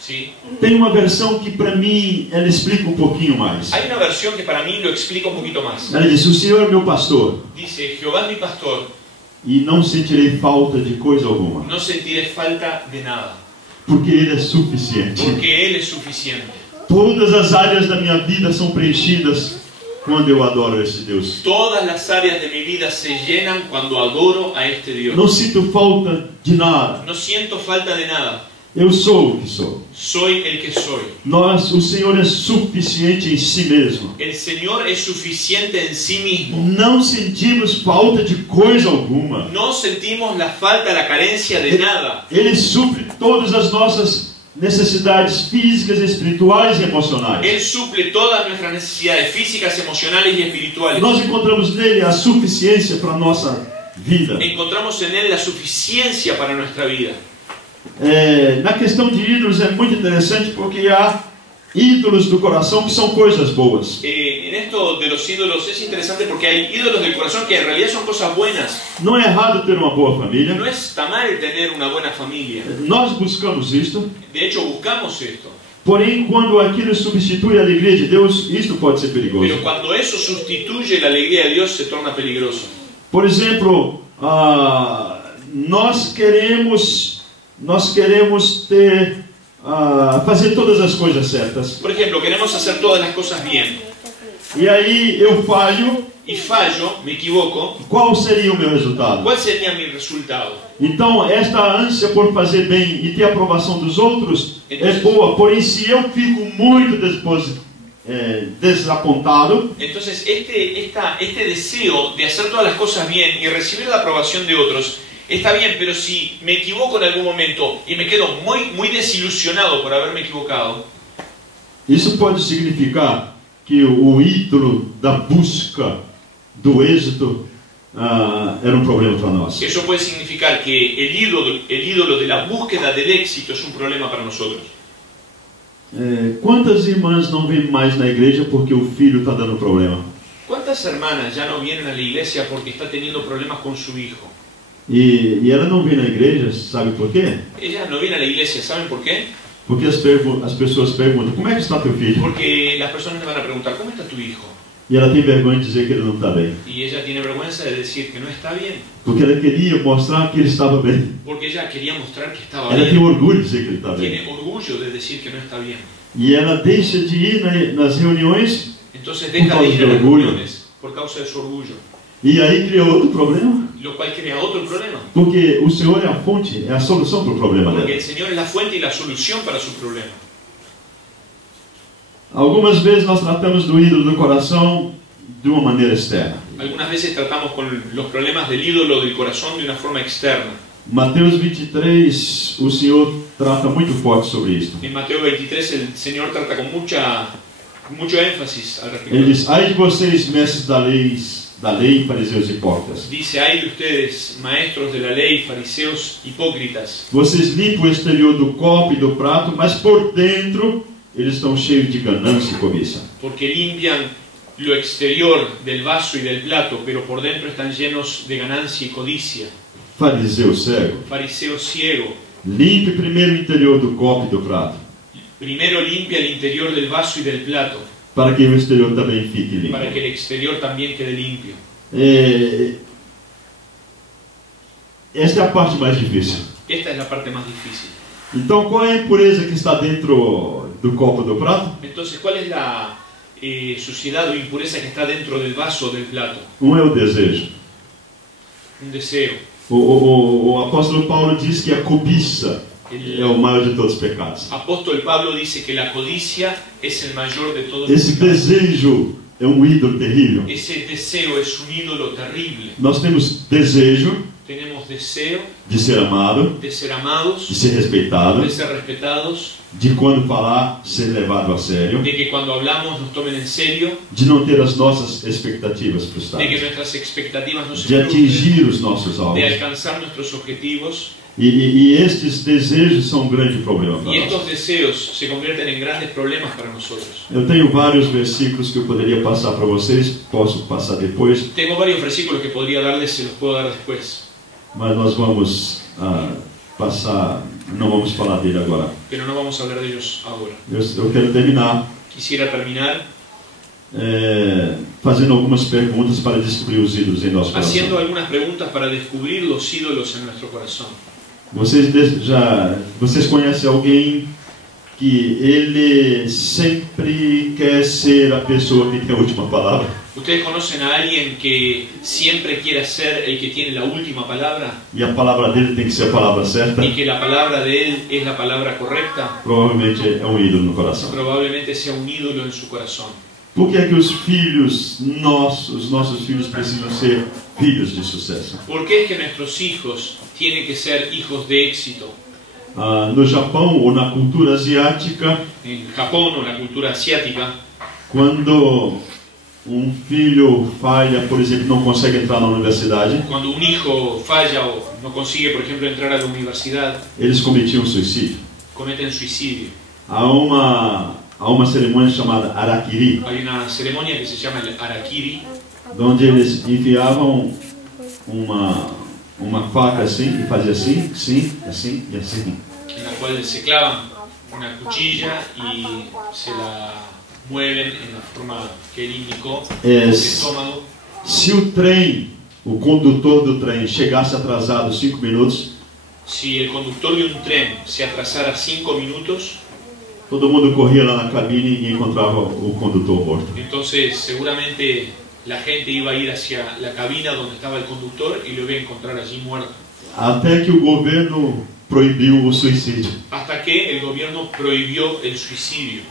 Sí. Tem uma versão que para mim ela explica um pouquinho mais. Hay una versión que para mí lo explica un poquito más. Ela diz: o Senhor é meu pastor Dice, Jehová es mi pastor, e não sentirei falta de coisa alguma, no sentiré falta de nada, porque Ele é suficiente. porque Él es suficiente. Todas as áreas da minha vida são preenchidas quando eu adoro esse Deus. Todas las áreas de mi vida se llenan cuando adoro a este Dios. Não sinto falta de nada. No siento falta de nada. Eu sou o que sou. Soy el que soy. O Senhor é suficiente em si mesmo. El Señor es suficiente en sí mismo. Não sentimos falta de coisa alguma. No sentimos la falta, la carencia de nada. Ele supre todas as nossas necessidades físicas, espirituais e emocionais. Él suple todas nuestras necesidades físicas, emocionales y espirituales. Nós encontramos nele a suficiência para a nossa vida. Encontramos en Él la suficiencia para nuestra vida. Na questão de ídolos é muito interessante porque há ídolos do coração que são coisas boas. En esto de los ídolos es interesante porque hay ídolos del corazón que en realidad son cosas buenas. Não é errado ter uma boa família. No está mal tener una buena familia. Nós buscamos isto. De hecho, buscamos esto. Porém, quando aquilo substitui a alegria de Deus, isto pode ser perigoso. Pero cuando eso sustituye la alegría de Dios, se torna peligroso. Por exemplo, nós queremos ter fazer todas as coisas certas. Por ejemplo, queremos hacer todas las cosas bien. E aí eu falho. Y fallo, me equivoco. Qual seria o meu resultado? ¿Cuál sería mi resultado? Então, esta ânsia por fazer bem e ter a aprovação dos outros é boa. Porém, se eu fico muito desapontado, Entonces, este deseo de hacer todas las cosas bien y recibir la aprobación de otros está bien, pero si me equivoco en algún momento y me quedo muy desilusionado por haberme equivocado, isso pode significar que o ídolo da busca do êxito era um problema para nós. eso puede significar que el ídolo de la búsqueda del éxito es un problema para nosotros. Quantas irmãs não vêm mais na igreja porque o filho está dando problema? ¿Cuántas hermanas ya no vienen a la iglesia porque está teniendo problemas con su hijo? E ela não vem na igreja, sabe por quê? Ellas no vienen a la iglesia, ¿saben por qué? Porque as pessoas perguntam, como é que está teu filho? Porque las personas le van a preguntar, ¿cómo está tu hijo? E ela tem vergonha de dizer que ele não está bem. Y ella tiene vergüenza de decir que no está bien, Porque ela queria mostrar que ele estava bem. porque ella quería mostrar que estaba Ela tem bien. orgulho de dizer que ele está bem. Tiene orgullo de decir que no está bien. E ela deixa de ir nas reuniões Entonces deja de ir a las reuniones por causa de su orgullo, e aí cria outro problema. lo cual crea otro problema. Porque o Senhor é a fonte, é a solução para o problema Porque dela. el Señor es la fuente y la solución para su problema. Algumas vezes nós tratamos do ídolo do coração de uma maneira externa. Algunas veces tratamos con los problemas del ídolo del corazón de una forma externa. Mateus 23, o Senhor trata muito forte sobre isso. En Mateo 23 el Señor trata con mucho énfasis al respecto. Ele diz, ai de vocês, mestres da lei, fariseus hipócritas. Dice, hay de ustedes, maestros de la ley, fariseos, hipócritas. Vocês limpam o exterior do copo e do prato, mas por dentro eles estão cheios de ganância e cobiça. Porque limpian lo exterior del vaso y del plato, pero por dentro están llenos de ganancia y codicia. Fariseu cego, Fariseo ciego, limpe primeiro o interior do copo e do prato, primero limpia el interior del vaso y del plato, para que o exterior também fique limpo. para que el exterior también quede limpio. Esta é a parte mais difícil. Esta es la parte más difícil. Então, qual é a impureza que está dentro do copo e do prato? Entonces, ¿cuál es la suciedad o impureza que está dentro del vaso o del plato? Um é o desejo. Un deseo. O apóstolo Paulo diz que a cobiça é o maior de todos os pecados. Apóstol Pablo dice que la codicia es el mayor de todos Esse los pecados. desejo é um ídolo terrível. Ese deseo es un ídolo terrible. Nós temos desejo Tenemos deseo de ser amado, de ser amados, de ser respeitado, de ser respetados, de quando falar ser levado a sério, de que cuando hablamos nos tomen en serio, de não ter as nossas expectativas de que frustradas, nuestras expectativas no se de frustren, atingir os nossos de alvos. alcanzar nuestros objetivos. E estes desejos são um grande problema para Y nós. estos deseos se convierten en grandes problemas para nosotros. Eu tenho vários versículos que eu poderia passar para vocês, posso passar depois, Tengo varios versículos que podría darles, se los puedo dar después, mas nós vamos passar, não vamos falar dele agora. pero no vamos a hablar de ellos ahora. Eu quero terminar Quisiera terminar fazendo algumas perguntas para descobrir os ídolos em nosso haciendo coração. algunas preguntas para descubrir los ídolos en nuestro corazón. Vocês conhecem alguém que ele sempre quer ser a pessoa que tem a última palavra? ¿Ustedes conocen a alguien que siempre quiere ser el que tiene la última palabra E a palavra dele tem que ser a palavra certa? y que la palabra de él es la palabra correcta? Provavelmente é um ídolo no coração. Probablemente sea un ídolo en su corazón. Por que é que os nossos filhos precisam ser filhos de sucesso? ¿Por qué es que nuestros hijos tienen que ser hijos de éxito? No Japão ou na cultura asiática, En Japón o en la cultura asiática, quando um filho falha, por exemplo, não consegue entrar na universidade, cuando un hijo falla o no consigue, por ejemplo, entrar a la universidad, eles cometiam suicídio. cometen suicidio. Há uma cerimônia chamada Harakiri, Hay una ceremonia que se llama el Harakiri, onde eles enfiavam uma faca assim e fazia assim, assim, assim e assim. en la cual se clavan una cuchilla y se la mueven en la forma que él indicó, el estómago. Se o condutor do trem chegasse atrasado 5 minutos, Si el conductor de un tren se atrasara 5 minutos, todo mundo corria lá na cabine e encontrava o condutor morto. entonces seguramente la gente iba a ir hacia la cabina donde estaba el conductor y lo iba a encontrar allí muerto. Até que o governo proibiu o suicídio. Hasta que el gobierno prohibió el suicidio.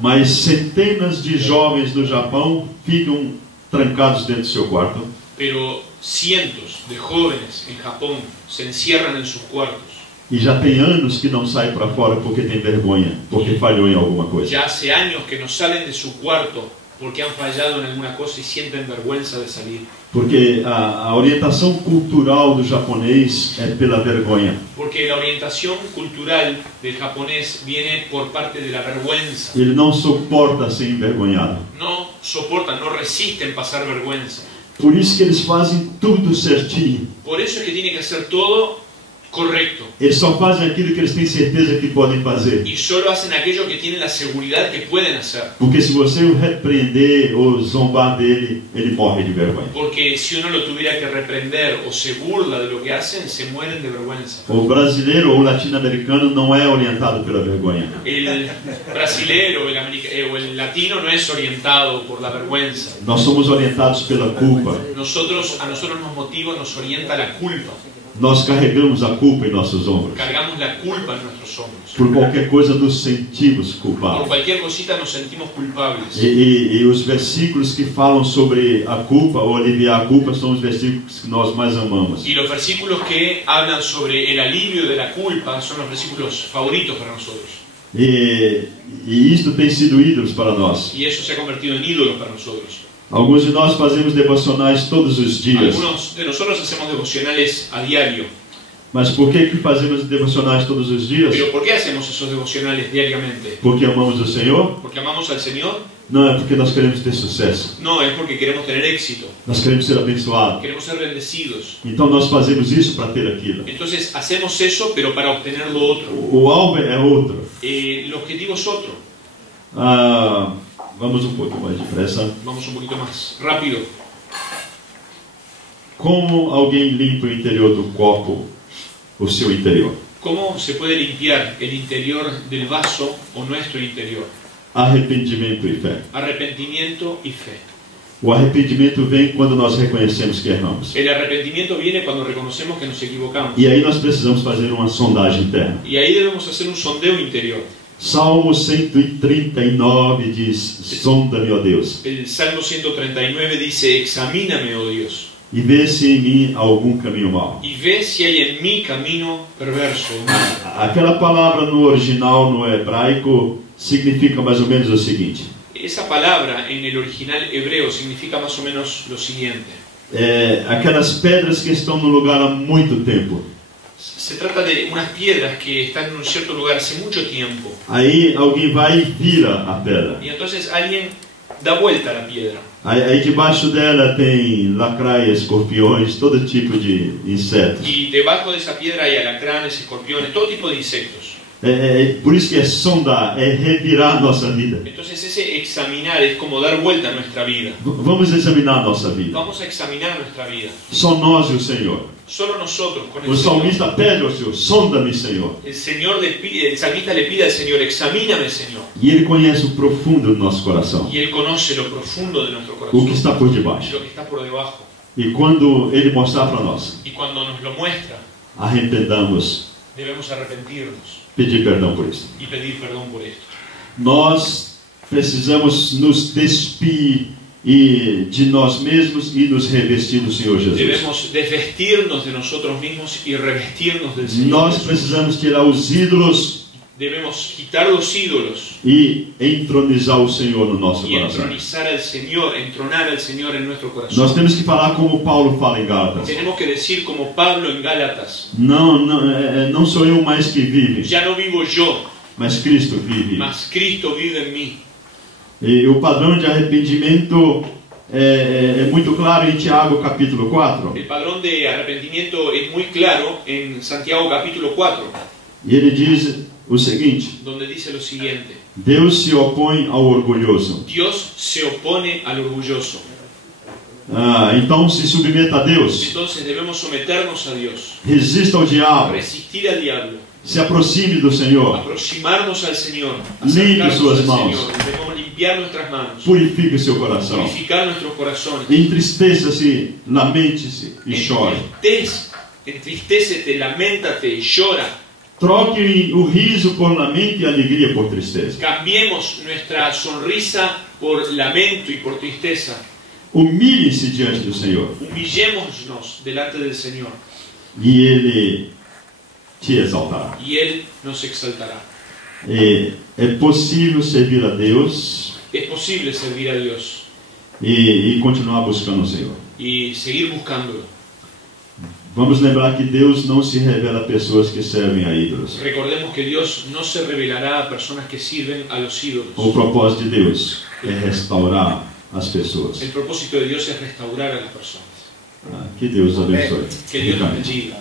Mas centenas de jovens do Japão ficam trancados dentro do seu quarto, Pero cientos de jóvenes en Japón se encierran en sus cuartos. e já tem anos que não saem para fora porque tem vergonha, porque falhou em alguma coisa. Ya hace años que no salen de su cuarto porque han fallado en alguna cosa y sienten vergüenza de salir. Porque a orientação cultural do japonês é pela vergonha. Porque la orientación cultural del japonés viene por parte de la vergüenza. Ele não suporta ser envergonhado. No soportan, no resisten pasar vergüenza. Por isso que eles fazem tudo certinho. Por eso es que tienen que hacer todo correcto. Eles só fazem aquilo que eles têm certeza que podem fazer. Y solo hacen aquello que tienen la seguridad que pueden hacer. Porque se você o repreender ou zombar dele, ele morre de vergonha. Porque si uno lo tuviera que reprender o se burla de lo que hacen, se mueren de vergüenza. O brasileiro ou o latino-americano não é orientado pela vergonha. El brasilero o el latino no es orientado por la vergüenza. Nós somos orientados pela culpa. A nosotros nos motiva, nos orienta la culpa. Nós carregamos a culpa em nossos ombros. Cargamos la culpa en nuestros hombros. Por qualquer coisa nos sentimos Por culpados. cualquier cosita nos sentimos culpables. E os versículos que falam sobre a culpa ou aliviar a culpa são os versículos que nós mais amamos. Y los versículos que hablan sobre el alivio de la culpa son los versículos favoritos para nosotros. E isto tem sido ídolos para nós. Y eso se ha convertido en ídolos para nosotros. Alguns de nós fazemos devocionais todos os dias. Algunos de nosotros hacemos devocionales a diario. Mas por que fazemos devocionais todos os dias? Pero ¿por qué hacemos esos devocionales diariamente? Porque amamos o Senhor? ¿Porque amamos al Señor? Não, é porque nós queremos ter sucesso. No, es porque queremos tener éxito. Nós queremos ser abençoados. Queremos ser bendecidos. Então nós fazemos isso para ter aquilo. Entonces hacemos eso, pero para obtener lo otro. O alvo é outro. El objetivo es otro. Vamos um pouco mais depressa. Vamos un poquito más rápido. Como alguém limpa o interior do copo, o seu interior? ¿Cómo se puede limpiar el interior del vaso o nuestro interior? Arrependimento e fé. Arrepentimiento y fe. O arrependimento vem quando nós reconhecemos que erramos. El arrepentimiento viene cuando reconocemos que nos equivocamos. E aí nós precisamos fazer uma sondagem interna. Y ahí debemos hacer un sondeo interior. Salmo 139 diz: sonda-me, ó Deus, El Salmo 139 dice: examíname, oh Dios, e vê se em mim há algum caminho mau. y ve si hay en mí camino perverso. Aquela palavra no original, no hebraico, significa mais ou menos o seguinte: Esa palabra en el original hebreo significa más o menos lo siguiente. Aquelas pedras que estão no lugar há muito tempo. Se trata de unas piedras que están en un cierto lugar hace mucho tiempo. Aí alguém vai e vira a pedra. Y entonces alguien da vuelta a la piedra. Aí debaixo dela tem lacraias, escorpiões, todo tipo de insetos. Y debajo de esa piedra hay alacranes, escorpiones, todo tipo de insectos. Por isso que é sondar, é revirar a nossa vida. Entonces ese examinar es como dar vuelta a nuestra vida. Vamos examinar a nossa vida. Vamos a examinar nuestra vida. Só nós e o Senhor. Solo nosotros con O el Señor. salmista pede ao Senhor: sonda-me, Senhor. El salmista le pide al Señor: examíname, Señor. E Ele conhece o profundo do nosso coração, Y Él conoce lo profundo de nuestro o que corazón, está por debaixo. lo que está por debajo. E quando Ele mostrar para nós, Y cuando nos lo muestra, arrependamos, debemos arrepentirnos pedir perdão por isso. y pedir perdón por esto. Nós precisamos nos despir de nós mesmos e nos revestir do Senhor Jesus. Debemos desvestirnos de nosotros mismos y revestirnos del Señor Nós Jesús. precisamos tirar os ídolos Debemos quitar los ídolos e entronizar o Senhor no nosso y coração. entronizar al Señor, entronar al Señor en nuestro Nós corazón. temos que falar como Paulo fala em Gálatas. Tenemos que decir como Pablo en Gálatas: Não sou eu mais que vive, ya no vivo yo, mas Cristo vive. mas Cristo vive en mí. E o padrão de arrependimento é muito claro em Tiago capítulo 4. El padrón de arrepentimiento es muy claro en Santiago capítulo 4, E ele diz o seguinte: donde dice lo siguiente: Deus se opõe ao orgulhoso. Dios se opone al orgulloso. Então se submeta a Deus, Entonces debemos someternos a Dios, resista ao diabo, resistir al diablo, se aproxime do Senhor, aproximarnos al Señor, Limpie acercarnos suas al mãos. Señor. Debemos limpiar nuestras manos, purifique o seu coração, purificar nuestros corazones. entristeça-se, lamente-se e chore. Entristécete, lamentate y llora. Troque o riso por lamento e alegria por tristeza. Cambiemos nuestra sonrisa por lamento y por tristeza. Humilhe-se diante do Senhor Humillémonos delante del Señor e Ele te exaltará. y Él nos exaltará. É possível servir a Deus Es posible servir a Dios e continuar buscando o Senhor. y seguir buscándolo. Vamos lembrar que Deus não se revela a pessoas que servem a ídolos. Recordemos que Dios no se revelará a personas que sirven a los ídolos. O propósito de Deus é restaurar as pessoas. El propósito de Dios es restaurar a las personas. Que Deus abençoe. Que Dios nos bendiga.